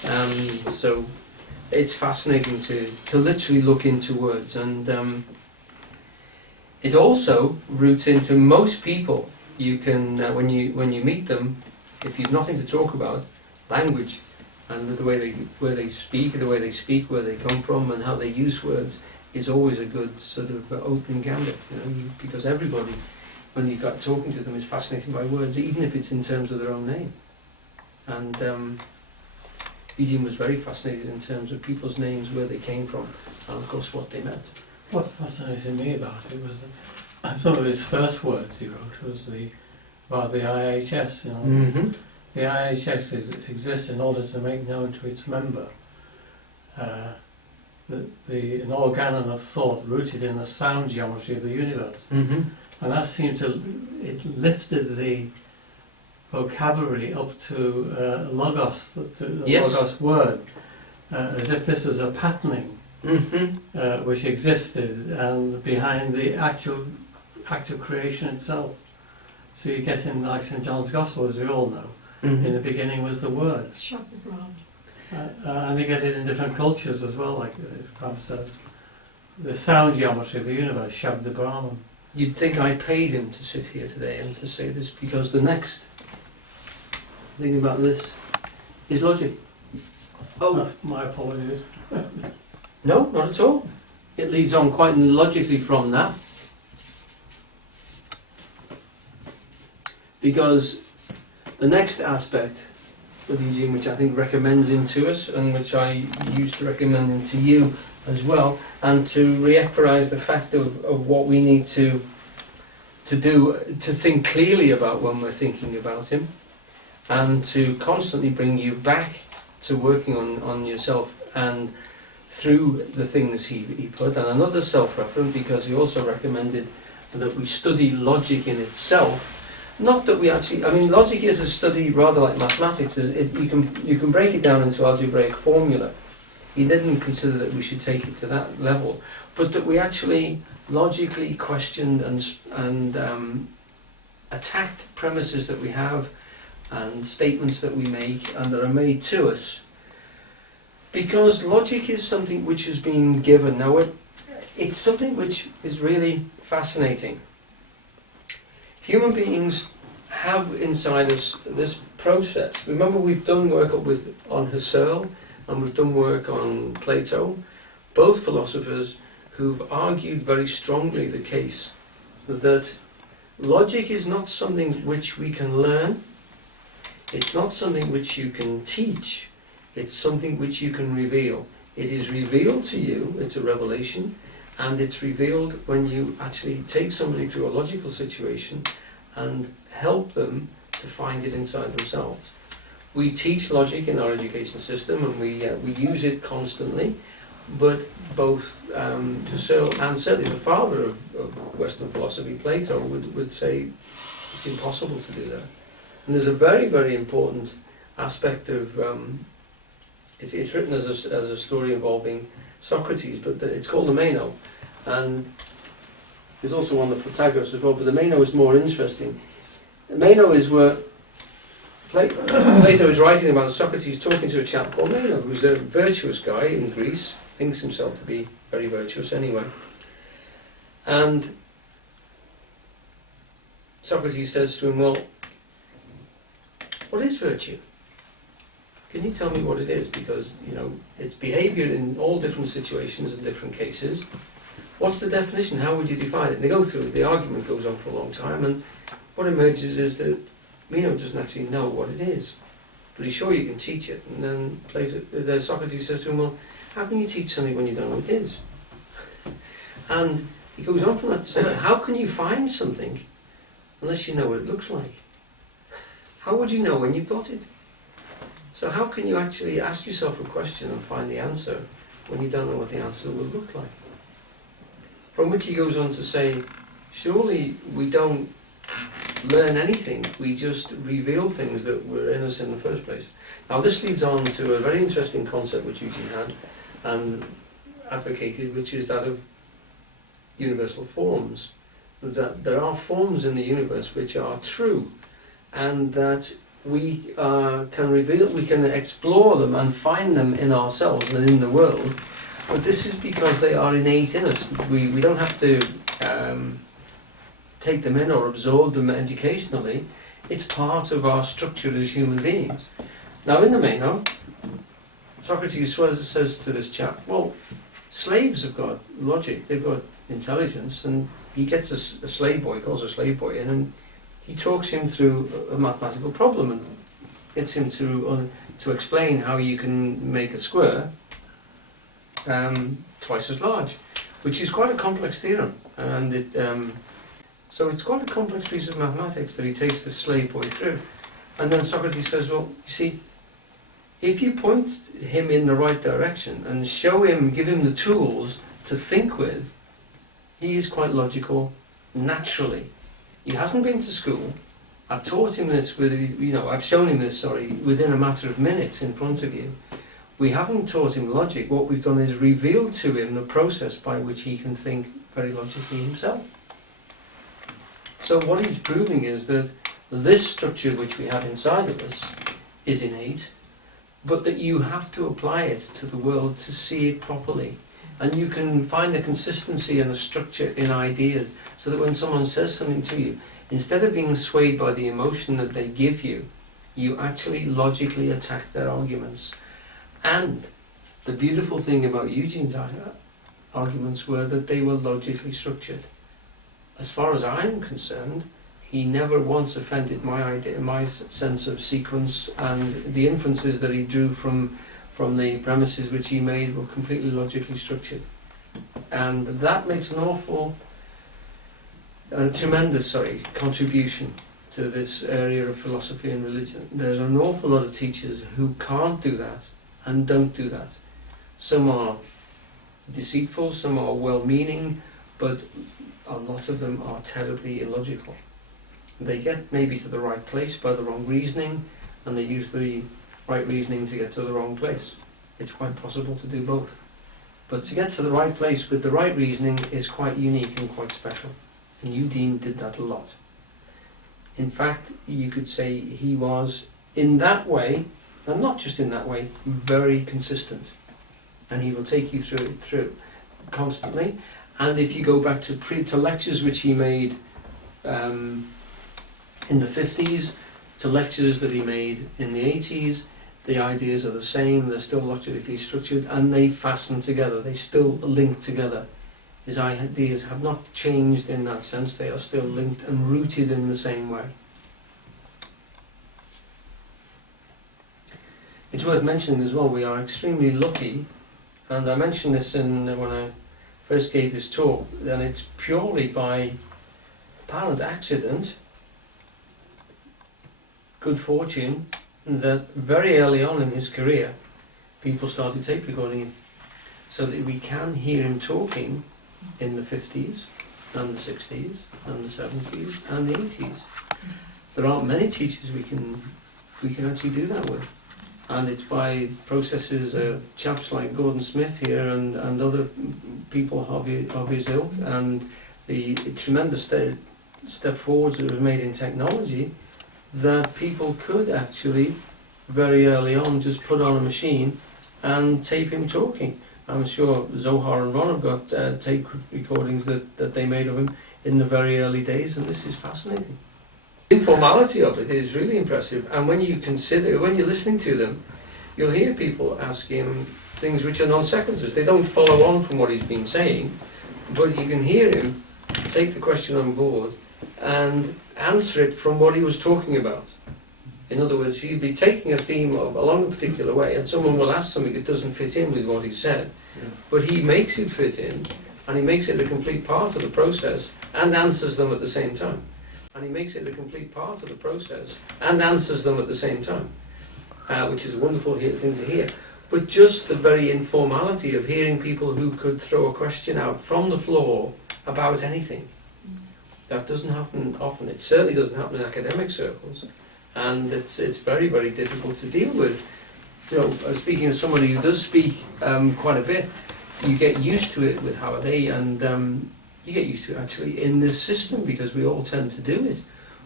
So it's fascinating to literally look into words, and it also roots into most people. You can when you meet them, if you've nothing to talk about, language and the way they speak, where they come from, and how they use words is always a good sort of open gambit. Because everybody, when you got talking to them, is fascinated by words, even if it's in terms of their own name. And Eugene was very fascinated in terms of people's names, where they came from, and of course what they meant. What fascinated me about it was that some of his first words he wrote was about the IHS. Mm-hmm. The IHS exists in order to make known to its member an organon of thought rooted in the sound geometry of the universe. Mm-hmm. And that seemed it lifted the vocabulary up to logos, the Yes. logos word, as if this was a patterning Mm-hmm. which existed and behind the actual creation itself. So you get in like St. John's Gospel, as we all know, Mm-hmm. in the beginning was the Word. And you get it in different cultures as well, like Pram says. The sound geometry of the universe, Shabda Brahman. You'd think I paid him to sit here today and to say this, because the next thing about this is logic. Oh, My apologies. no, not at all. It leads on quite logically from that. Because the next aspect of Eugene, which I think recommends him to us, and which I used to recommend him to you as well, and to reaffirm the fact of what we need to do, to think clearly about when we're thinking about him, and to constantly bring you back to working on yourself and through the things he put. And another self-reference, because he also recommended that we study logic in itself. Not that we actually, logic is a study rather like mathematics. You can break it down into algebraic formula. He didn't consider that we should take it to that level, but that we actually logically questioned and attacked premises that we have and statements that we make and that are made to us. Because logic is something which has been given. Now, it's something which is really fascinating. Human beings have inside us this process. Remember, we've done work on Husserl, and we've done work on Plato, both philosophers who've argued very strongly the case that logic is not something which we can learn, it's not something which you can teach, it's something which you can reveal. It is revealed to you, it's a revelation, and it's revealed when you actually take somebody through a logical situation and help them to find it inside themselves. We teach logic in our education system, and we use it constantly, but both Husserl and certainly the father of Western philosophy, Plato, would say it's impossible to do that. And there's a very, very important aspect of it's written as a story involving Socrates, but it's called the Meno, and there's also one of Protagoras as well, but the Meno is more interesting. The Meno is where Plato is writing about Socrates talking to a chap called Meno, who's a virtuous guy in Greece, thinks himself to be very virtuous anyway. And Socrates says to him, well, what is virtue? Can you tell me what it is? Because, it's behaviour in all different situations and different cases. What's the definition? How would you define it? And they go through it, the argument goes on for a long time, and what emerges is that Meno doesn't actually know what it is, but he's sure you can teach it. And then Socrates says to him, well, how can you teach something when you don't know what it is? And he goes on from that to say, how can you find something unless you know what it looks like? How would you know when you've got it? So how can you actually ask yourself a question and find the answer when you don't know what the answer will look like? From which he goes on to say, surely we don't learn anything, we just reveal things that were in us in the first place. Now this leads on to a very interesting concept which Eugene had and advocated, which is that of universal forms. That there are forms in the universe which are true, and that we can explore them and find them in ourselves and in the world, but this is because they are innate in us. We don't have to take them in or absorb them educationally. It's part of our structure as human beings. Now in the main, though, Socrates says to this chap, well, slaves have got logic, they've got intelligence, and he gets a slave boy, he calls a slave boy in, and he talks him through a mathematical problem and gets him to explain how you can make a square twice as large, which is quite a complex theorem, and so it's quite a complex piece of mathematics that he takes the slave boy through. And then Socrates says, well, you see, if you point him in the right direction and give him the tools to think with, he is quite logical naturally. He hasn't been to school. I've taught him this I've shown him this, within a matter of minutes in front of you. We haven't taught him logic. What we've done is revealed to him the process by which he can think very logically himself. So what he's proving is that this structure which we have inside of us is innate, but that you have to apply it to the world to see it properly. And you can find the consistency and the structure in ideas, so that when someone says something to you, instead of being swayed by the emotion that they give you, you actually logically attack their arguments. And the beautiful thing about Eugene's arguments were that they were logically structured. As far as I'm concerned, he never once offended my sense of sequence, and the inferences that he drew from the premises which he made were completely logically structured. And that makes tremendous contribution to this area of philosophy and religion. There's an awful lot of teachers who can't do that and don't do that. Some are deceitful, some are well-meaning, but a lot of them are terribly illogical. They get maybe to the right place by the wrong reasoning, and they use the right reasoning to get to the wrong place. It's quite possible to do both. But to get to the right place with the right reasoning is quite unique and quite special. And Eugene did that a lot. In fact, you could say he was, in that way, and not just in that way, very consistent. And he will take you through constantly. And if you go back to lectures which he made in the 50s, to lectures that he made in the 80s, the ideas are the same, they're still logically structured, and they fasten together, they still link together. His ideas have not changed in that sense, they are still linked and rooted in the same way. It's worth mentioning as well, we are extremely lucky, and I mentioned this when I first gave this talk, that it's purely by apparent accident, good fortune, that very early on in his career, people started tape recording him, so that we can hear him talking in the 50s, and the 60s, and the 70s, and the 80s. There aren't many teachers we can actually do that with. And it's by processes of chaps like Gordon Smith here and other people of his ilk, and the tremendous step forwards that was made in technology, that people could actually very early on just put on a machine and tape him talking. I'm sure Zohar and Ron have got tape recordings that they made of him in the very early days, and this is fascinating. The informality of it is really impressive, and when you're listening to them, you'll hear people ask him things which are non sequiturs. They don't follow on from what he's been saying, but you can hear him take the question on board and answer it from what he was talking about. In other words, he'd be taking a theme along a particular way, and someone will ask something that doesn't fit in with what he said, but he makes it fit in, and he makes it a complete part of the process, and answers them at the same time. And he makes it a complete part of the process, and answers them at the same time, which is a wonderful thing to hear. But just the very informality of hearing people who could throw a question out from the floor about anything, that doesn't happen often. It certainly doesn't happen in academic circles, and it's very, very difficult to deal with. Speaking as somebody who does speak quite a bit, you get used to it with Halliday, and you get used to it actually in this system, because we all tend to do it.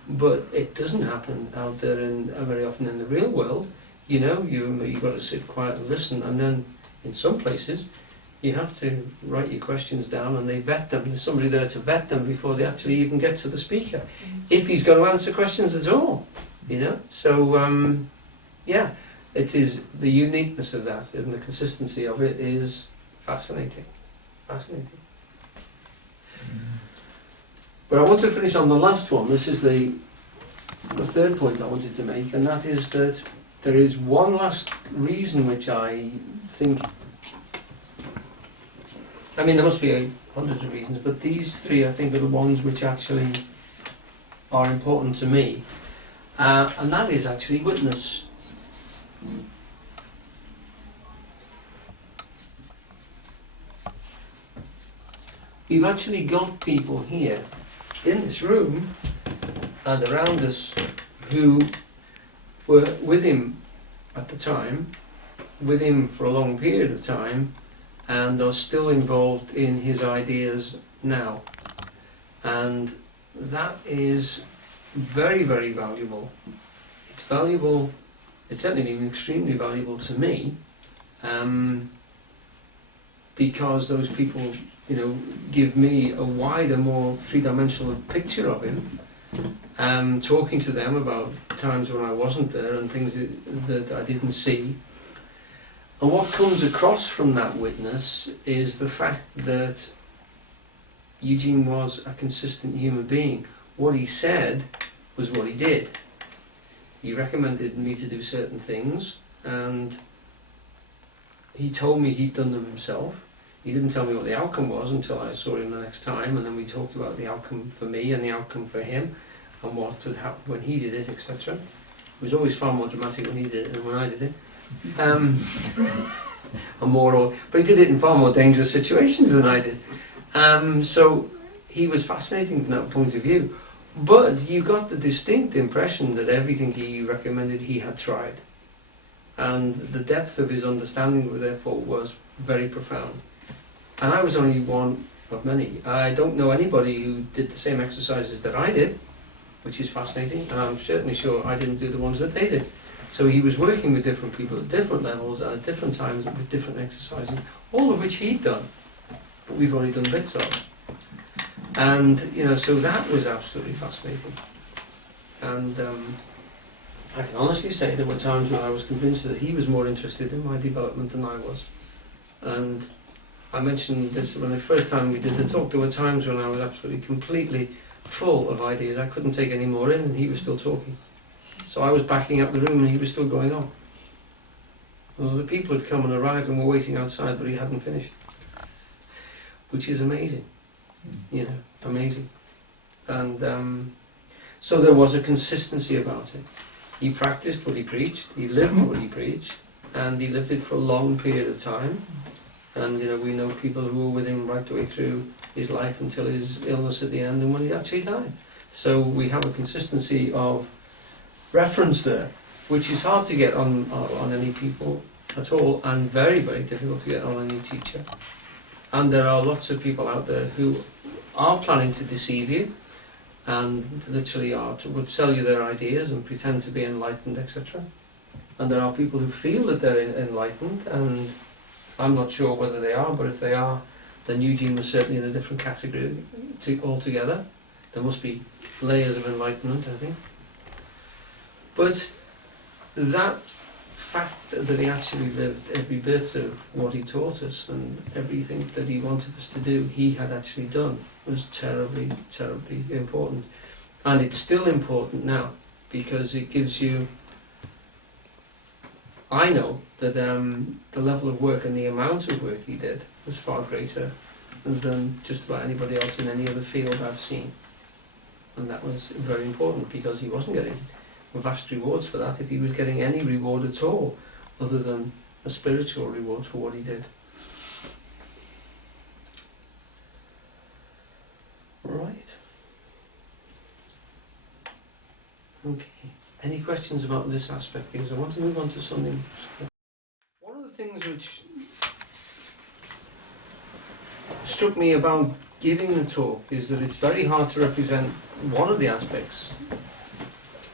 but it doesn't happen out there very often in the real world. You know, you've got to sit quiet and listen, and then in some places you have to write your questions down and they vet them. There's somebody there to vet them before they actually even get to the speaker, if he's going to answer questions at all, you know. So, yeah, it is, the uniqueness of that and the consistency of it is fascinating. Fascinating. But I want to finish on the last one. This is the third point I wanted to make, and that is that there is one last reason which I think, I mean there must be hundreds of reasons, but these three I think are the ones which actually are important to me, and that is actually witness. We've actually got people here in this room and around us who were with him at the time, with him for a long period of time, and are still involved in his ideas now. And that is very, very valuable. It's valuable, it's certainly been extremely valuable to me, because those people, you know, give me a wider, more three-dimensional picture of him. Talking to them about times when I wasn't there and things that I didn't see. And what comes across from that witness is the fact that Eugene was a consistent human being. What he said was what he did. He recommended me to do certain things, and he told me he'd done them himself. He didn't tell me what the outcome was until I saw him the next time, and then we talked about the outcome for me and the outcome for him, and what had happened when he did it, etc. It was always far more dramatic when he did it than when I did it. And but he did it in far more dangerous situations than I did. So he was fascinating from that point of view. But you got the distinct impression that everything he recommended he had tried. And the depth of his understanding, therefore, was very profound. And I was only one of many. I don't know anybody who did the same exercises that I did, which is fascinating, and I'm certainly sure I didn't do the ones that they did. So he was working with different people at different levels and at different times with different exercises, all of which he'd done, but we've only done bits of. And, you know, so that was absolutely fascinating. And I can honestly say there were times when I was convinced that he was more interested in my development than I was. And I mentioned this when the first time we did the talk, there were times when I was absolutely completely full of ideas. I couldn't take any more in, and he was still talking. So I was backing up the room and he was still going on. Well, the people had come and arrived and were waiting outside, but he hadn't finished. Which is amazing. You know, amazing. And so there was a consistency about it. He practiced what he preached, he lived what he preached, and he lived it for a long period of time. And, you know, we know people who were with him right the way through his life until his illness at the end and when he actually died. So we have a consistency of reference there, which is hard to get on any people at all, and very, very difficult to get on any teacher. And there are lots of people out there who are planning to deceive you and literally would sell you their ideas and pretend to be enlightened, etc. And there are people who feel that they're enlightened, and I'm not sure whether they are, but if they are, then Eugene was certainly in a different category altogether. There must be layers of enlightenment, I think. But that fact that he actually lived every bit of what he taught us and everything that he wanted us to do, he had actually done, was terribly, terribly important. And it's still important now, because it gives you, I know that the level of work and the amount of work he did was far greater than just about anybody else in any other field I've seen. And that was very important, because he wasn't getting vast rewards for that, if he was getting any reward at all, other than a spiritual reward for what he did. Right. Okay. Any questions about this aspect? Because I want to move on to something. One of the things which struck me about giving the talk is that it's very hard to represent one of the aspects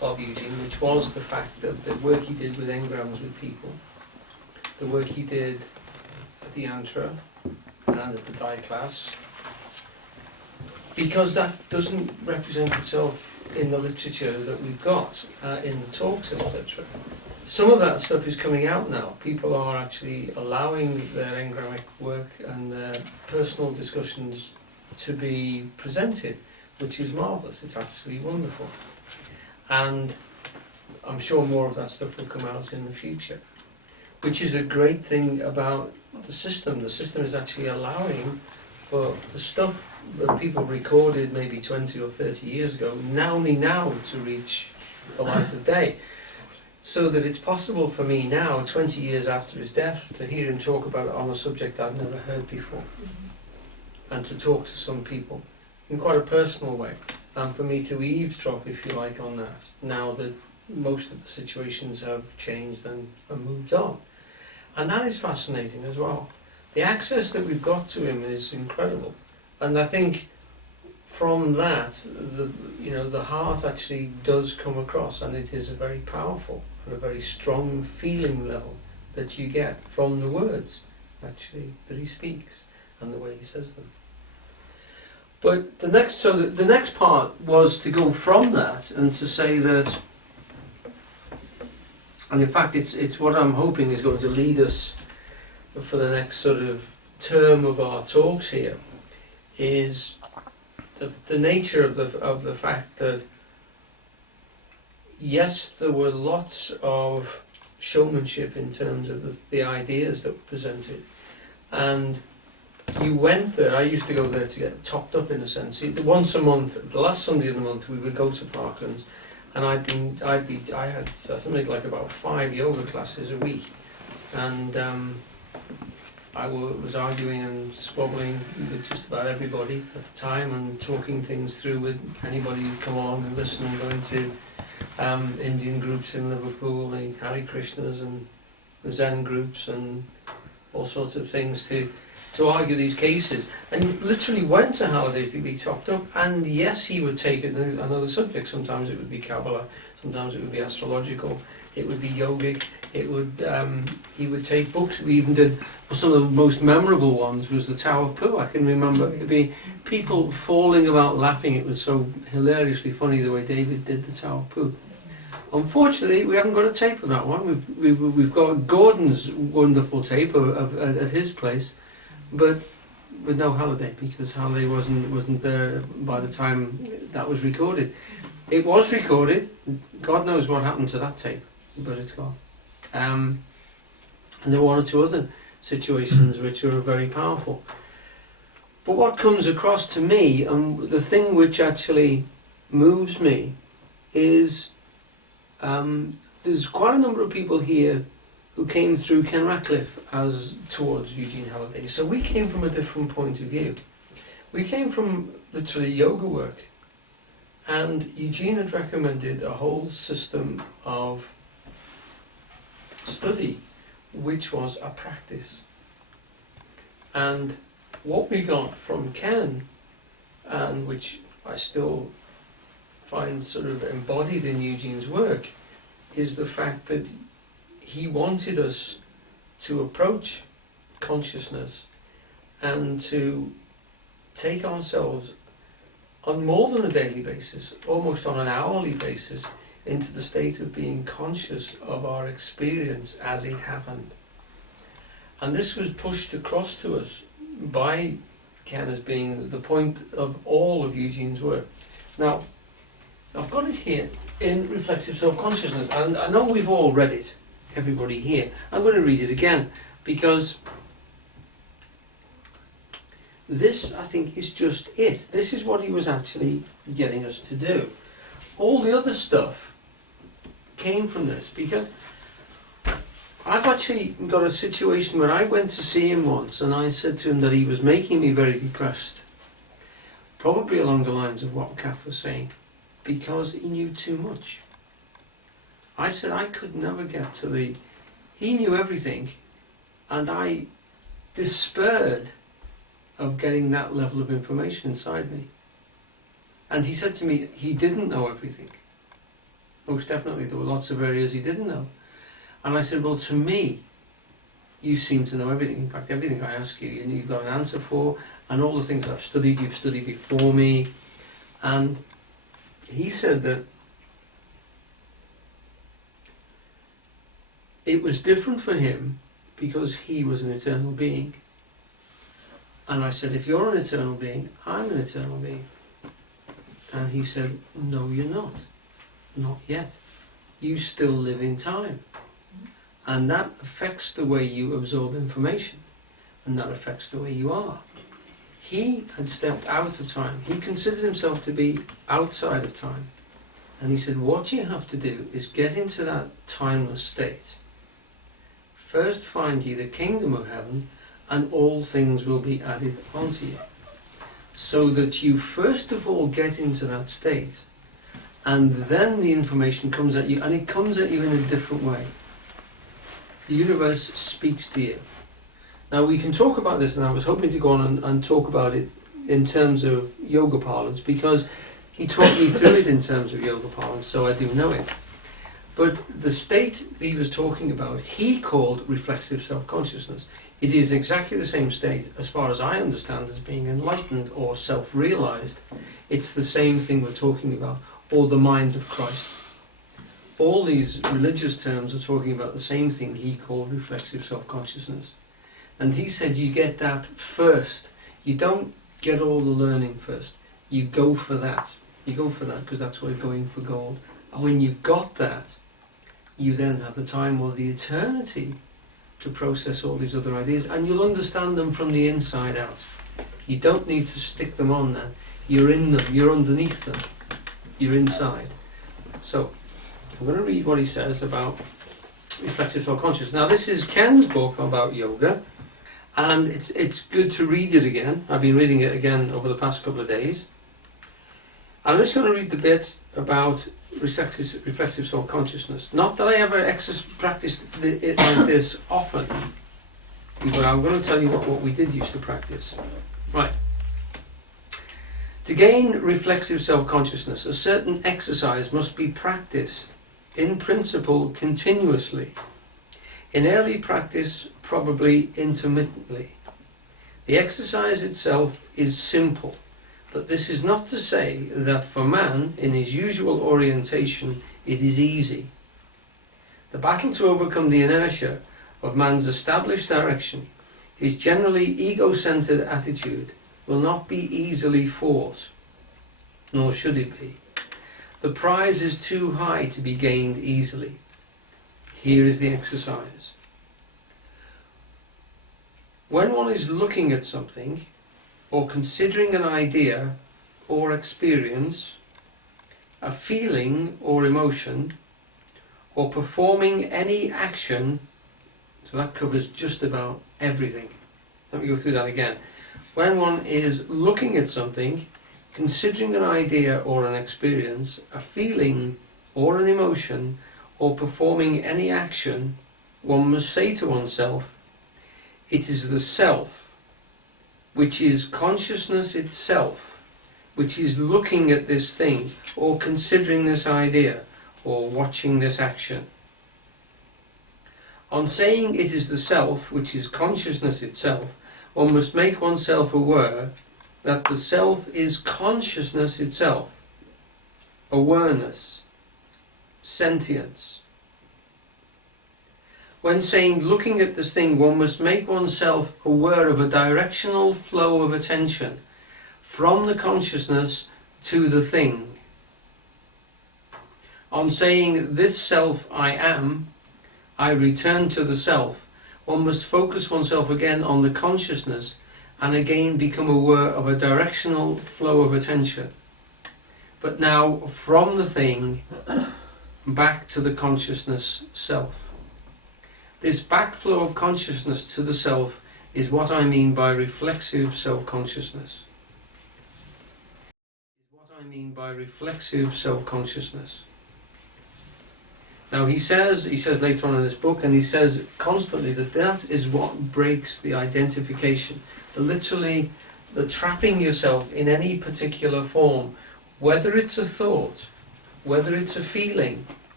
of Eugene, which was the fact that the work he did with engrams with people, the work he did at the Antra and at the Dai class, because that doesn't represent itself in the literature that we've got, in the talks, etc. Some of that stuff is coming out now. People are actually allowing their engramic work and their personal discussions to be presented, which is marvellous. It's absolutely wonderful. And I'm sure more of that stuff will come out in the future, which is a great thing about the system. The system is actually allowing for the stuff that people recorded maybe 20 or 30 years ago, only now to reach the light of day. So that it's possible for me now, 20 years after his death, to hear him talk about it on a subject I've never heard before. And to talk to some people in quite a personal way. And for me to eavesdrop, if you like, on that, now that most of the situations have changed and moved on. And that is fascinating as well. The access that we've got to him is incredible. And I think from that, the heart actually does come across, and it is a very powerful and a very strong feeling level that you get from the words, actually, that he speaks and the way he says them. But the next part was to go from that and to say that, and in fact it's what I'm hoping is going to lead us for the next sort of term of our talks here, is the nature of the fact that yes, there were lots of showmanship in terms of the ideas that were presented, and you went there. I used to go there to get topped up, in a sense. Once a month, the last Sunday of the month, we would go to Parklands, and I had something like about 5 yoga classes a week, and I was arguing and squabbling with just about everybody at the time, and talking things through with anybody who'd come on and listen, and going to Indian groups in Liverpool, like Hare Krishnas and the Zen groups, and all sorts of things to argue these cases. And literally went to Halliday's to be topped up, and yes, he would take another subject. Sometimes it would be Kabbalah, sometimes it would be astrological, it would be yogic, he would take books. We even did, some of the most memorable ones was the Tao of Pooh. I can remember it be people falling about laughing. It was so hilariously funny the way David did the Tao of Pooh. Unfortunately, we haven't got a tape of that one. We've got Gordon's wonderful tape at his place, but with no Halliday, because Halliday wasn't there by the time that was recorded. It was recorded. God knows what happened to that tape, but it's gone. And there were one or two other situations which were very powerful. But what comes across to me, and the thing which actually moves me, is there's quite a number of people here who came through Ken Ratcliffe as towards Eugene Halliday. So we came from a different point of view. We came from literally yoga work, and Eugene had recommended a whole system of study which was a practice. And what we got from Ken, and which I still find sort of embodied in Eugene's work, is the fact that he wanted us to approach consciousness and to take ourselves on more than a daily basis, almost on an hourly basis, into the state of being conscious of our experience as it happened. And this was pushed across to us by Ken as being the point of all of Eugene's work. Now, I've got it here in Reflexive Self-Consciousness, and I know we've all read it, everybody here. I'm going to read it again, because this, I think, is just it. This is what he was actually getting us to do. All the other stuff came from this, because I've actually got a situation where I went to see him once, and I said to him that he was making me very depressed, probably along the lines of what Kath was saying, because he knew too much. I said I could never get to the... He knew everything, and I despaired of getting that level of information inside me. And he said to me he didn't know everything. Most definitely. There were lots of areas he didn't know. And I said, well, to me, you seem to know everything. In fact, everything I ask you, you've got an answer for, and all the things I've studied, you've studied before me. And he said that it was different for him because he was an eternal being. And I said, if you're an eternal being, I'm an eternal being. And he said, no, you're not. Not yet. You still live in time. And that affects the way you absorb information. And that affects the way you are. He had stepped out of time. He considered himself to be outside of time. And he said, what you have to do is get into that timeless state. First find ye the kingdom of heaven, and all things will be added unto you. So that you first of all get into that state, and then the information comes at you, and it comes at you in a different way. The universe speaks to you. Now we can talk about this, and I was hoping to go on and talk about it in terms of yoga parlance, because he taught me through it in terms of yoga parlance, so I do know it. But the state he was talking about, he called reflexive self-consciousness. It is exactly the same state, as far as I understand, as being enlightened or self-realized. It's the same thing we're talking about, or the mind of Christ. All these religious terms are talking about the same thing he called reflexive self-consciousness. And he said you get that first. You don't get all the learning first. You go for that. You go for that because that's where you're going for gold. And when you've got that, you then have the time or the eternity to process all these other ideas, and you'll understand them from the inside out. You don't need to stick them on then. You're in them, you're underneath them, you're inside. So, I'm going to read what he says about reflexive self-consciousness. Now this is Ken's book about yoga, and it's good to read it again. I've been reading it again over the past couple of days. I'm just going to read the bit about reflexive self-consciousness. Not that I ever practiced it like this often, but I'm going to tell you what we did used to practice. Right. To gain reflexive self-consciousness, a certain exercise must be practiced, in principle, continuously. In early practice, probably intermittently. The exercise itself is simple. But this is not to say that for man, in his usual orientation, it is easy. The battle to overcome the inertia of man's established direction, his generally ego-centered attitude, will not be easily fought, nor should it be. The prize is too high to be gained easily. Here is the exercise. When one is looking at something, or considering an idea or experience, a feeling or emotion, or performing any action, so that covers just about everything. Let me go through that again. When one is looking at something, considering an idea or an experience, a feeling or an emotion, or performing any action, one must say to oneself, it is the self, which is consciousness itself, which is looking at this thing, or considering this idea, or watching this action. On saying it is the self, which is consciousness itself, one must make oneself aware that the self is consciousness itself, awareness, sentience. When saying looking at this thing, one must make oneself aware of a directional flow of attention from the consciousness to the thing. On saying this self I am, I return to the self, one must focus oneself again on the consciousness and again become aware of a directional flow of attention. But now from the thing back to the consciousness self. This backflow of consciousness to the self is what I mean by reflexive self-consciousness. Now he says later on in this book, and he says constantly that is what breaks the identification. Literally, the trapping yourself in any particular form, whether it's a thought, whether it's a feeling,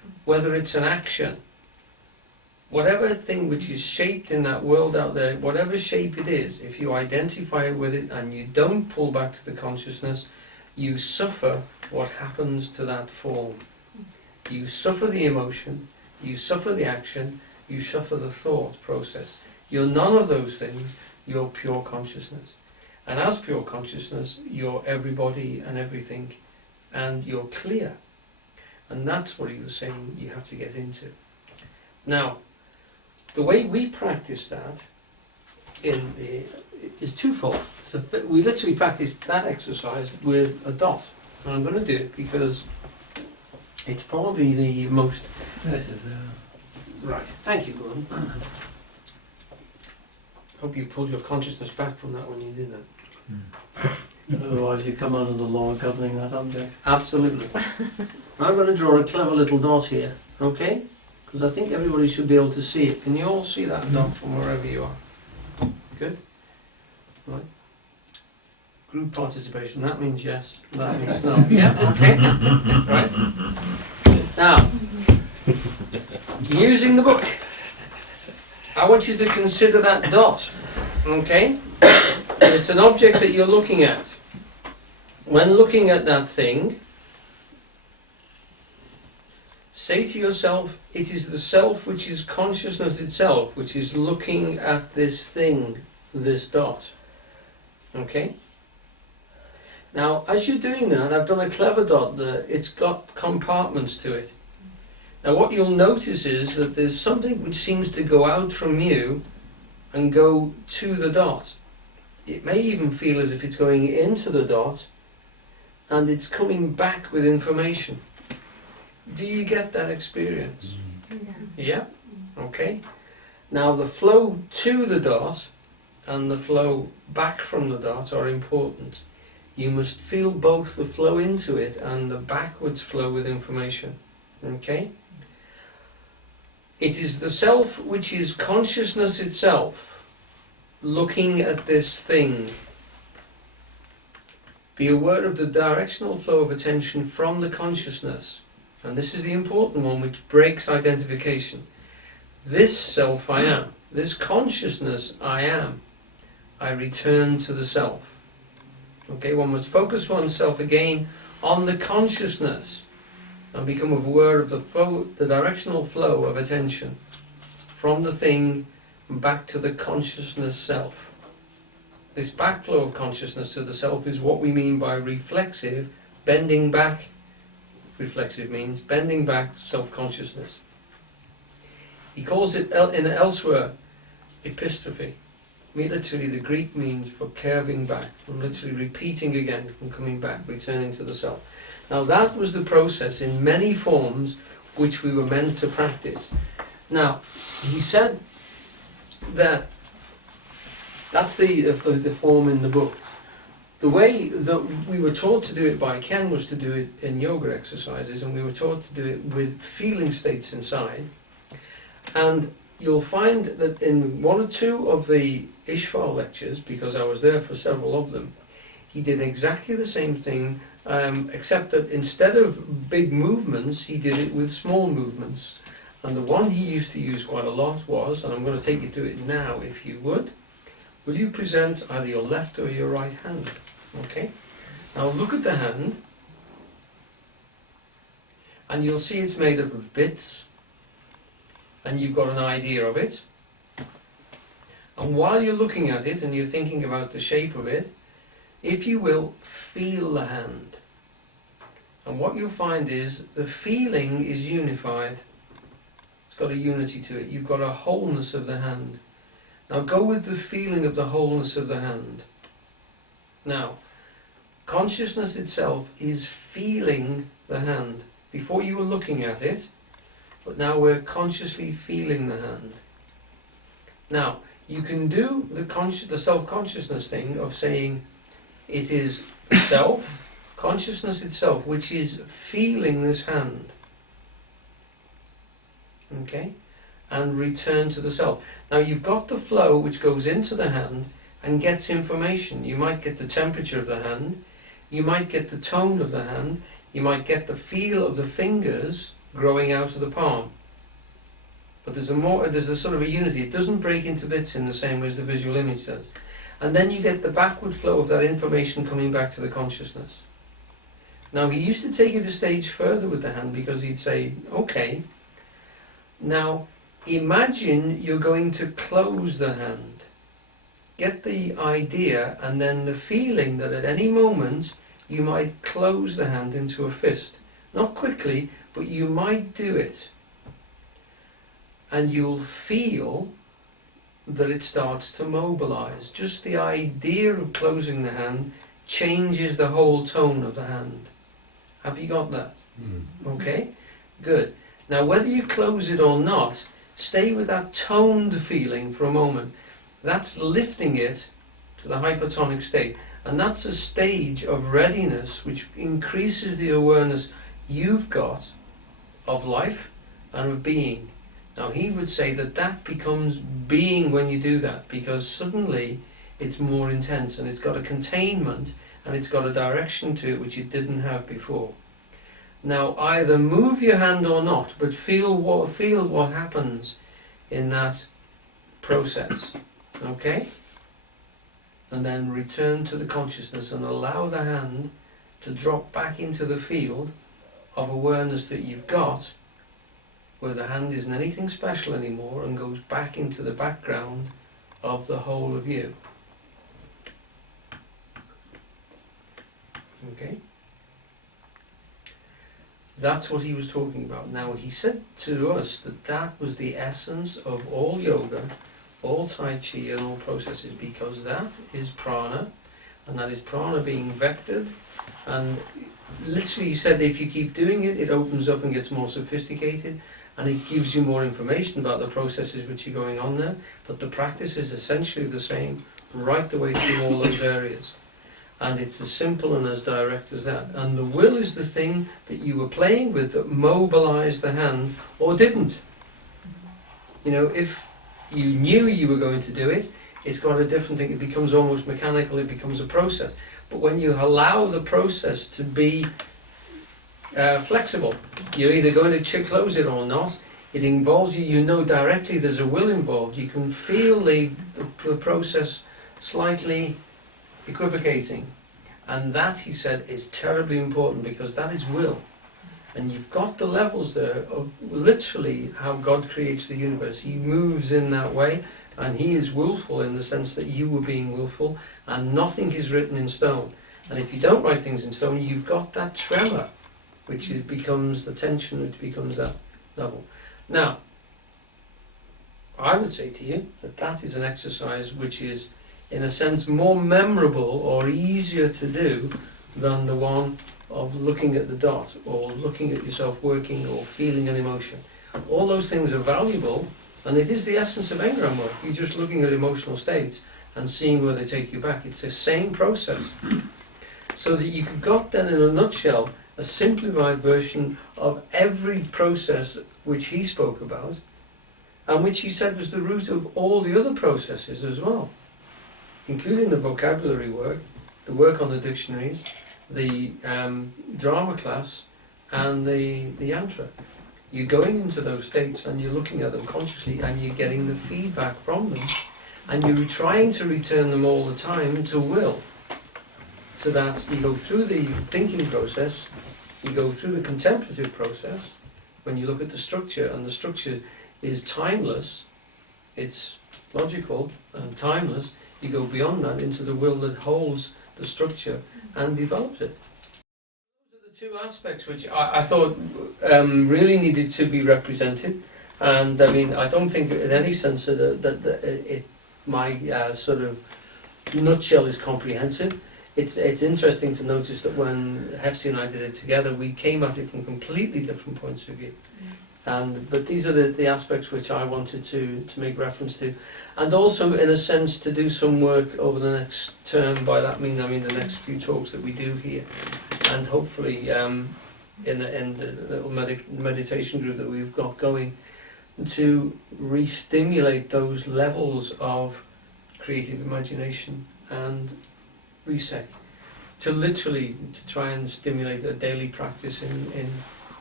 whether it's an action, whatever thing which is shaped in that world out there, whatever shape it is, if you identify with it and you don't pull back to the consciousness, you suffer what happens to that form. You suffer the emotion, you suffer the action, you suffer the thought process. You're none of those things, you're pure consciousness. And as pure consciousness, you're everybody and everything, and you're clear. And that's what he was saying you have to get into. Now, the way we practice that is twofold. So we literally practice that exercise with a dot. And I'm going to do it because it's probably the most... Right, thank you, Gordon. Hope you pulled your consciousness back from that when you did that. Otherwise you come under the law governing that object. Absolutely. I'm going to draw a clever little dot here, okay? Because I think everybody should be able to see it. Can you all see that dot from wherever you are? Good? Right. Group participation, that means yes, that means no. Yeah, okay. Right. Now, using the book, I want you to consider that dot, okay? It's an object that you're looking at. When looking at that thing, say to yourself, it is the self which is consciousness itself, which is looking at this thing, this dot. Okay? Now, as you're doing that, I've done a clever dot there. It's got compartments to it. Now, what you'll notice is that there's something which seems to go out from you and go to the dot. It may even feel as if it's going into the dot and it's coming back with information. Do you get that experience? Yeah? Okay. Now the flow to the dot and the flow back from the dot are important. You must feel both the flow into it and the backwards flow with information. Okay? It is the self which is consciousness itself, looking at this thing. Be aware of the directional flow of attention from the consciousness. And this is the important one which breaks identification. This self I am, this consciousness I am, I return to the self. Okay, one must focus oneself again on the consciousness and become aware of the directional flow of attention from the thing back to the consciousness self. This backflow of consciousness to the self is what we mean by reflexive, bending back. Reflexive means bending back self-consciousness. He calls it elsewhere epistrophe. Literally the Greek means for curving back, from literally repeating again, from coming back, returning to the self. Now that was the process in many forms which we were meant to practice. Now, he said that that's the form in the book. The way that we were taught to do it by Ken was to do it in yoga exercises, and we were taught to do it with feeling states inside. And you'll find that in one or two of the Ishval lectures, because I was there for several of them, he did exactly the same thing, except that instead of big movements, he did it with small movements. And the one he used to use quite a lot was, and I'm going to take you through it now if you would, will you present either your left or your right hand? Okay? Now look at the hand, and you'll see it's made up of bits, and you've got an idea of it. And while you're looking at it and you're thinking about the shape of it, if you will, feel the hand. And what you'll find is the feeling is unified. It's got a unity to it. You've got a wholeness of the hand. Now go with the feeling of the wholeness of the hand. Now, consciousness itself is feeling the hand. Before you were looking at it, but now we're consciously feeling the hand. Now, you can do the self-consciousness thing of saying it is the self, consciousness itself, which is feeling this hand. Okay? And return to the self. Now you've got the flow which goes into the hand and gets information. You might get the temperature of the hand, you might get the tone of the hand, you might get the feel of the fingers, growing out of the palm. But there's a sort of a unity. It doesn't break into bits in the same way as the visual image does. And then you get the backward flow of that information coming back to the consciousness. Now, he used to take it a stage further with the hand, because he'd say, okay, now imagine you're going to close the hand. Get the idea and then the feeling that at any moment you might close the hand into a fist. Not quickly, but you might do it. And you'll feel that it starts to mobilize. Just the idea of closing the hand changes the whole tone of the hand. Have you got that? Okay, good. Now, whether you close it or not, stay with that toned feeling for a moment. That's lifting it to the hypertonic state. And that's a stage of readiness which increases the awareness you've got of life and of being. Now, he would say that that becomes being when you do that, because suddenly it's more intense and it's got a containment and it's got a direction to it which it didn't have before. Now, either move your hand or not, but feel what happens in that process. Okay? And then return to the consciousness and allow the hand to drop back into the field of awareness that you've got, where the hand isn't anything special anymore and goes back into the background of the whole of you. Okay? That's what he was talking about. Now, he said to us that that was the essence of all yoga, all Tai Chi and all processes, because that is prana, and that is prana being vectored, and literally he said if you keep doing it, it opens up and gets more sophisticated, and it gives you more information about the processes which are going on there, but the practice is essentially the same right the way through all those areas. And it's as simple and as direct as that. And the will is the thing that you were playing with that mobilized the hand, or didn't. You know, if you knew you were going to do it, it's got a different thing. It becomes almost mechanical, it becomes a process. But when you allow the process to be flexible, you're either going to close it or not, it involves you, you know directly there's a will involved, you can feel the process slightly equivocating. And that, he said, is terribly important, because that is will. And you've got the levels there of literally how God creates the universe. He moves in that way, and he is willful in the sense that you were being willful, and nothing is written in stone. And if you don't write things in stone, you've got that tremor, which becomes the tension, which becomes that level. Now, I would say to you that that is an exercise which is, in a sense, more memorable or easier to do than the one of looking at the dot, or looking at yourself working, or feeling an emotion. All those things are valuable, and it is the essence of engram work. You're just looking at emotional states and seeing where they take you back. It's the same process. So that you got then, in a nutshell, a simplified version of every process which he spoke about, and which he said was the root of all the other processes as well, including the vocabulary work, the work on the dictionaries, the drama class, and the yantra. You're going into those states and you're looking at them consciously, and you're getting the feedback from them, and you're trying to return them all the time to will. So that you go through the thinking process, you go through the contemplative process, when you look at the structure, and the structure is timeless, it's logical and timeless, you go beyond that into the will that holds the structure and develops it. Those are the two aspects which I thought really needed to be represented. And I mean, I don't think in any sense that my sort of nutshell is comprehensive. It's interesting to notice that when Hefty and I did it together, we came at it from completely different points of view. But these are the aspects which I wanted to make reference to, and also in a sense to do some work over the next term. By that I mean the next few talks that we do here, and hopefully in the little meditation group that we've got going, to re-stimulate those levels of creative imagination and reset, to try and stimulate a daily practice in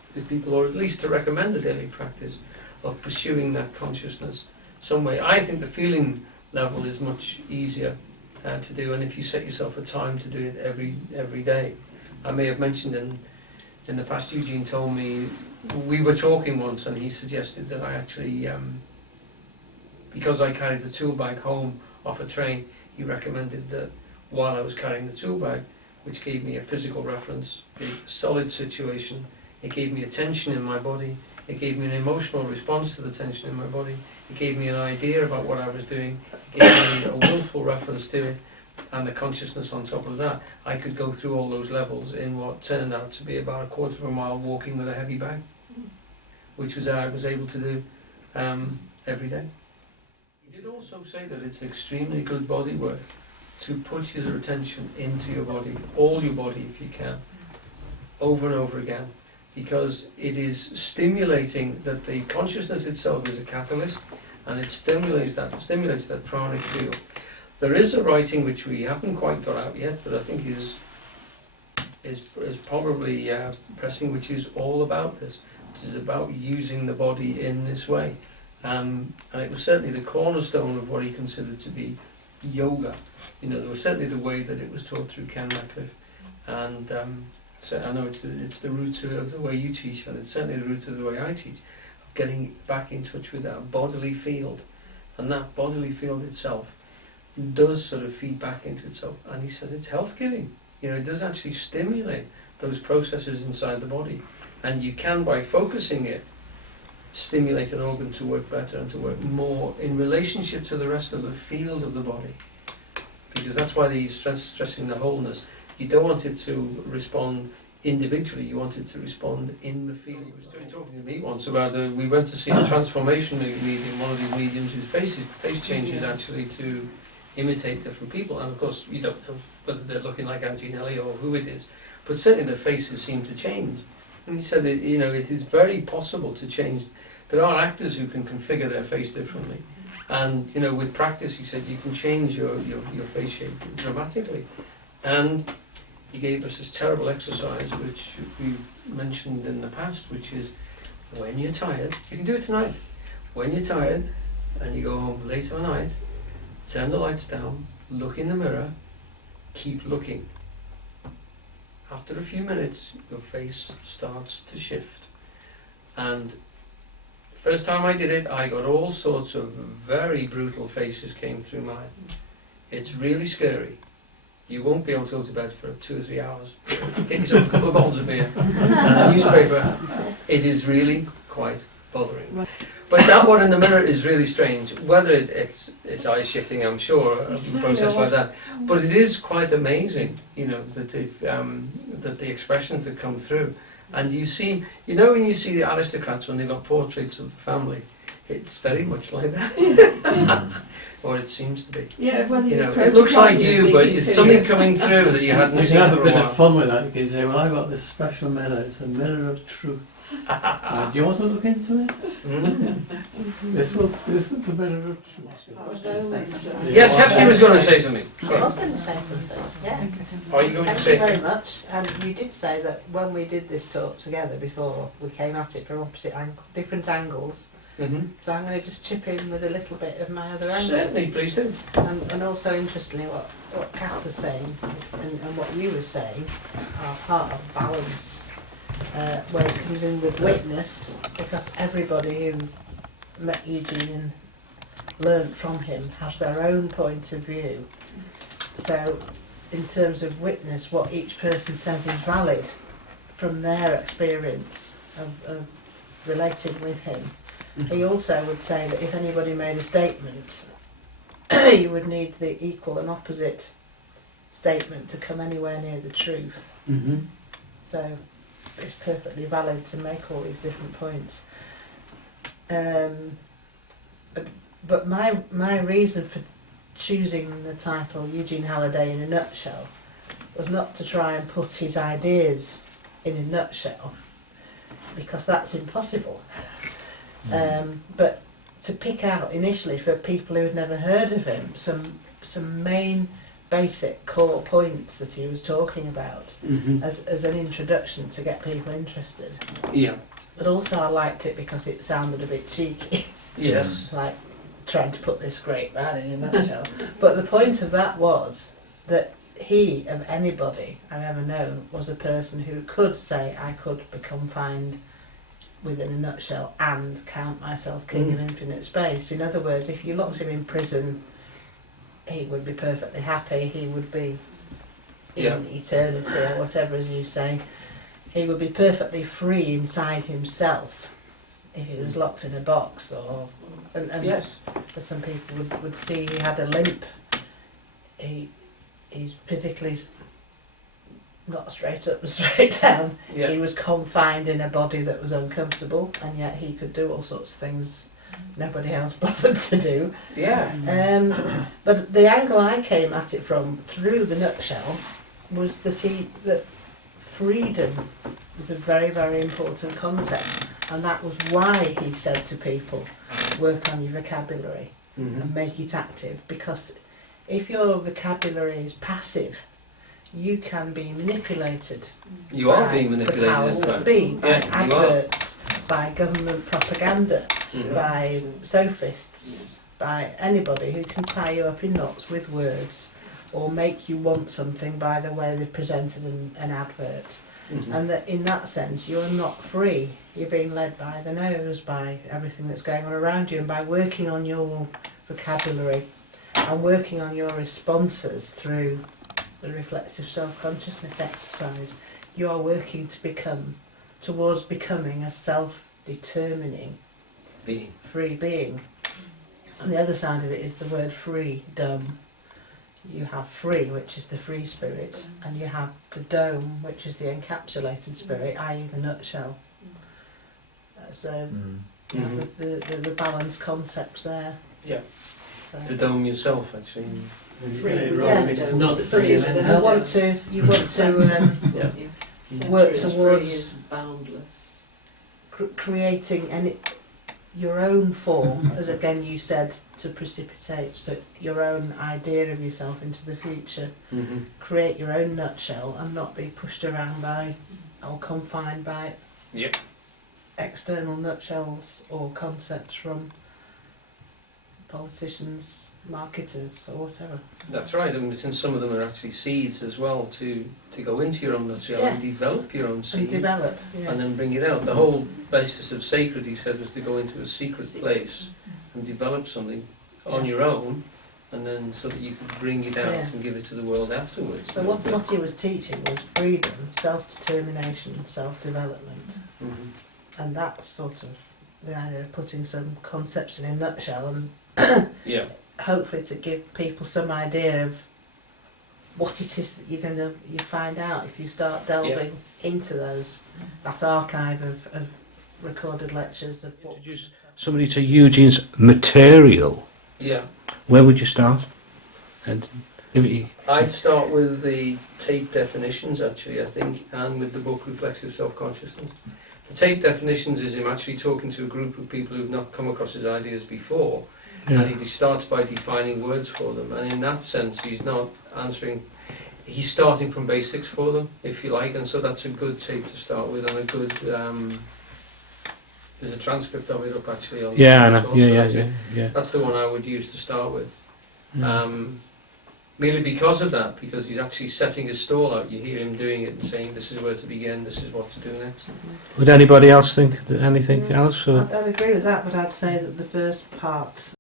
with people, or at least to recommend the daily practice of pursuing that consciousness some way. I think the feeling level is much easier to do, and if you set yourself a time to do it every day. I may have mentioned in the past, Eugene told me, we were talking once and he suggested that I actually, because I carried the tool bag home off a train, he recommended that while I was carrying the tool bag, which gave me a physical reference, a solid situation, it gave me a tension in my body, it gave me an emotional response to the tension in my body, it gave me an idea about what I was doing, it gave me a willful reference to it, and the consciousness on top of that. I could go through all those levels in what turned out to be about a quarter of a mile walking with a heavy bag, which was I was able to do every day. You did also say that it's extremely good body work to put your attention into your body, all your body if you can, over and over again, because it is stimulating that the consciousnness itself is a catalyst, and it stimulates that pranic field. There is a writing which we haven't quite got out yet, but I think is probably pressing, which is all about this. It is about using the body in this way, and it was certainly the cornerstone of what he considered to be yoga. You know, there was certainly the way that it was taught through Ken Ratcliffe, and so I know it's the root of the way you teach, and it's certainly the root of the way I teach, of getting back in touch with that bodily field, and that bodily field itself does sort of feed back into itself, and he says it's health giving. You know, it does actually stimulate those processes inside the body, and you can, by focusing it, stimulate an organ to work better and to work more in relationship to the rest of the field of the body, because that's why he's stressing the wholeness. You don't want it to respond individually, you want it to respond in the field. He was talking to me once about we went to see a transformation medium, one of these mediums whose face changes actually to imitate different people, and of course you don't know whether they're looking like Auntie Nellie or who it is, but certainly their faces seem to change. And he said that, you know, it is very possible to change. There are actors who can configure their face differently, and you know, with practice, he said, you can change your face shape dramatically. And he gave us this terrible exercise which we've mentioned in the past, which is when you're tired, you can do it tonight, when you're tired and you go home late at night, turn the lights down, look in the mirror, keep looking. After a few minutes, your face starts to shift. And first time I did it, I got all sorts of very brutal faces came through mine. It's really scary. You won't be able to go to bed for 2 or 3 hours. Get yourself a couple of bottles of beer and a newspaper. It is really quite bothering. But that one in the mirror is really strange. Whether it's eye shifting, I'm sure, a process like that. But it is quite amazing, you know, that the expressions that come through. And you see, you know, when you see the aristocrats when they've got portraits of the family, it's very much like that. Or it seems to be. Yeah, whether you know, it looks like you, but it's something coming through that you hadn't You seen can have for a bit a while. of fun with that. You can say, well, I've got this special mirror. It's a mirror of truth. Do you want to look into it? This is the mirror of truth. Yes, Hefty was going to say something. I Sorry. was going to say something, yeah. Are you going to Thank say? you very much. And you did say that when we did this talk together before, we came at it from different angles. Mm-hmm. So I'm going to just chip in with a little bit of my other angle. Certainly, please do. And also, interestingly, what Cass was saying and what you were saying are part of balance, where it comes in with witness, because everybody who met Eugene and learnt from him has their own point of view. So, in terms of witness, what each person says is valid from their experience of relating with him. He also would say that if anybody made a statement, you would need the equal and opposite statement to come anywhere near the truth. Mm-hmm. So it's perfectly valid to make all these different points. But my reason for choosing the title Eugene Halliday in a nutshell was not to try and put his ideas in a nutshell, because that's impossible. But to pick out initially, for people who had never heard of him, some main basic core points that he was talking about Mhm. as an introduction to get people interested. Yeah. But also I liked it because it sounded a bit cheeky, Yes. like trying to put this great man in a nutshell. But the point of that was that he, of anybody I've ever known, was a person who could say, I could become find within a nutshell and count myself king of infinite space. In other words, if you locked him in prison, he would be perfectly happy, he would be in eternity or whatever, as you say. He would be perfectly free inside himself if he was locked in a box, or and Yes. as some people would see, he had a limp. He's physically not straight up and straight down. Yeah. He was confined in a body that was uncomfortable, and yet he could do all sorts of things nobody else bothered to do. Yeah. But the angle I came at it from, through the nutshell, was that freedom was a very, very important concept, and that was why he said to people, work on your vocabulary Mhm. and make it active, because if your vocabulary is passive, you can be manipulated. You are by being the manipulated, powers isn't that it? be, by Yeah, you are. adverts, by government propaganda, Mhm. by sophists, by anybody who can tie you up in knots with words or make you want something by the way they've presented an advert. Mhm. And that in that sense you're not free. You're being led by the nose, by everything that's going on around you, and by working on your vocabulary and working on your responses through the reflective self-consciousness exercise, you are working to become towards becoming a self-determining Being. free being. And the other side of it is the word freedom. You have free, which is the free spirit, and you have the dome, which is the encapsulated spirit, i.e. the nutshell. So you Mhm. have the balanced concepts there. Yeah. So, The dome yourself, actually. Free Yeah, with right. the It's dome. not It's but free with in the it. you dome. want to Yeah. Centre work is towards- free is boundless. creating your own form, as again you said, to precipitate so your own idea of yourself into the future. Mhm. Create your own nutshell and not be pushed around by or confined by Yep. external nutshells or concepts from politicians, marketers or whatever. That's right. I mean, since some of them are actually seeds as well to go into your own nutshell and Yes. develop your own And seed develop, yes. and then bring it out. The whole basis of sacred, he said, was to go into a secret place and develop something on your own, and then so that you could bring it out Yeah. and give it to the world afterwards. So what he was teaching was freedom, self-determination, self-development. Mhm. And that's sort of the idea of putting some concepts in a nutshell and Yeah. hopefully to give people some idea of what it is that you find out if you start delving into that archive of recorded lectures of books. Introduce somebody to Eugene's material. Yeah. Where would you start? And if you, I'd start with the tape definitions, actually, I think, and with the book Reflexive Self-Consciousness. The tape definitions is him actually talking to a group of people who've not come across his ideas before, and he starts by defining words for them, and in that sense he's not answering, he's starting from basics for them, if you like, and so that's a good tape to start with, and a good, there's a transcript of it up actually on yeah, I the know. as well, Yeah, so yeah, that's yeah, it. yeah. That's the one I would use to start with. Yeah. Merely because of that, because he's actually setting his stall out. You hear him doing it and saying, this is where to begin, this is what to do next. Would anybody else think that anything else? Or? I'd agree with that, but I'd say that the first part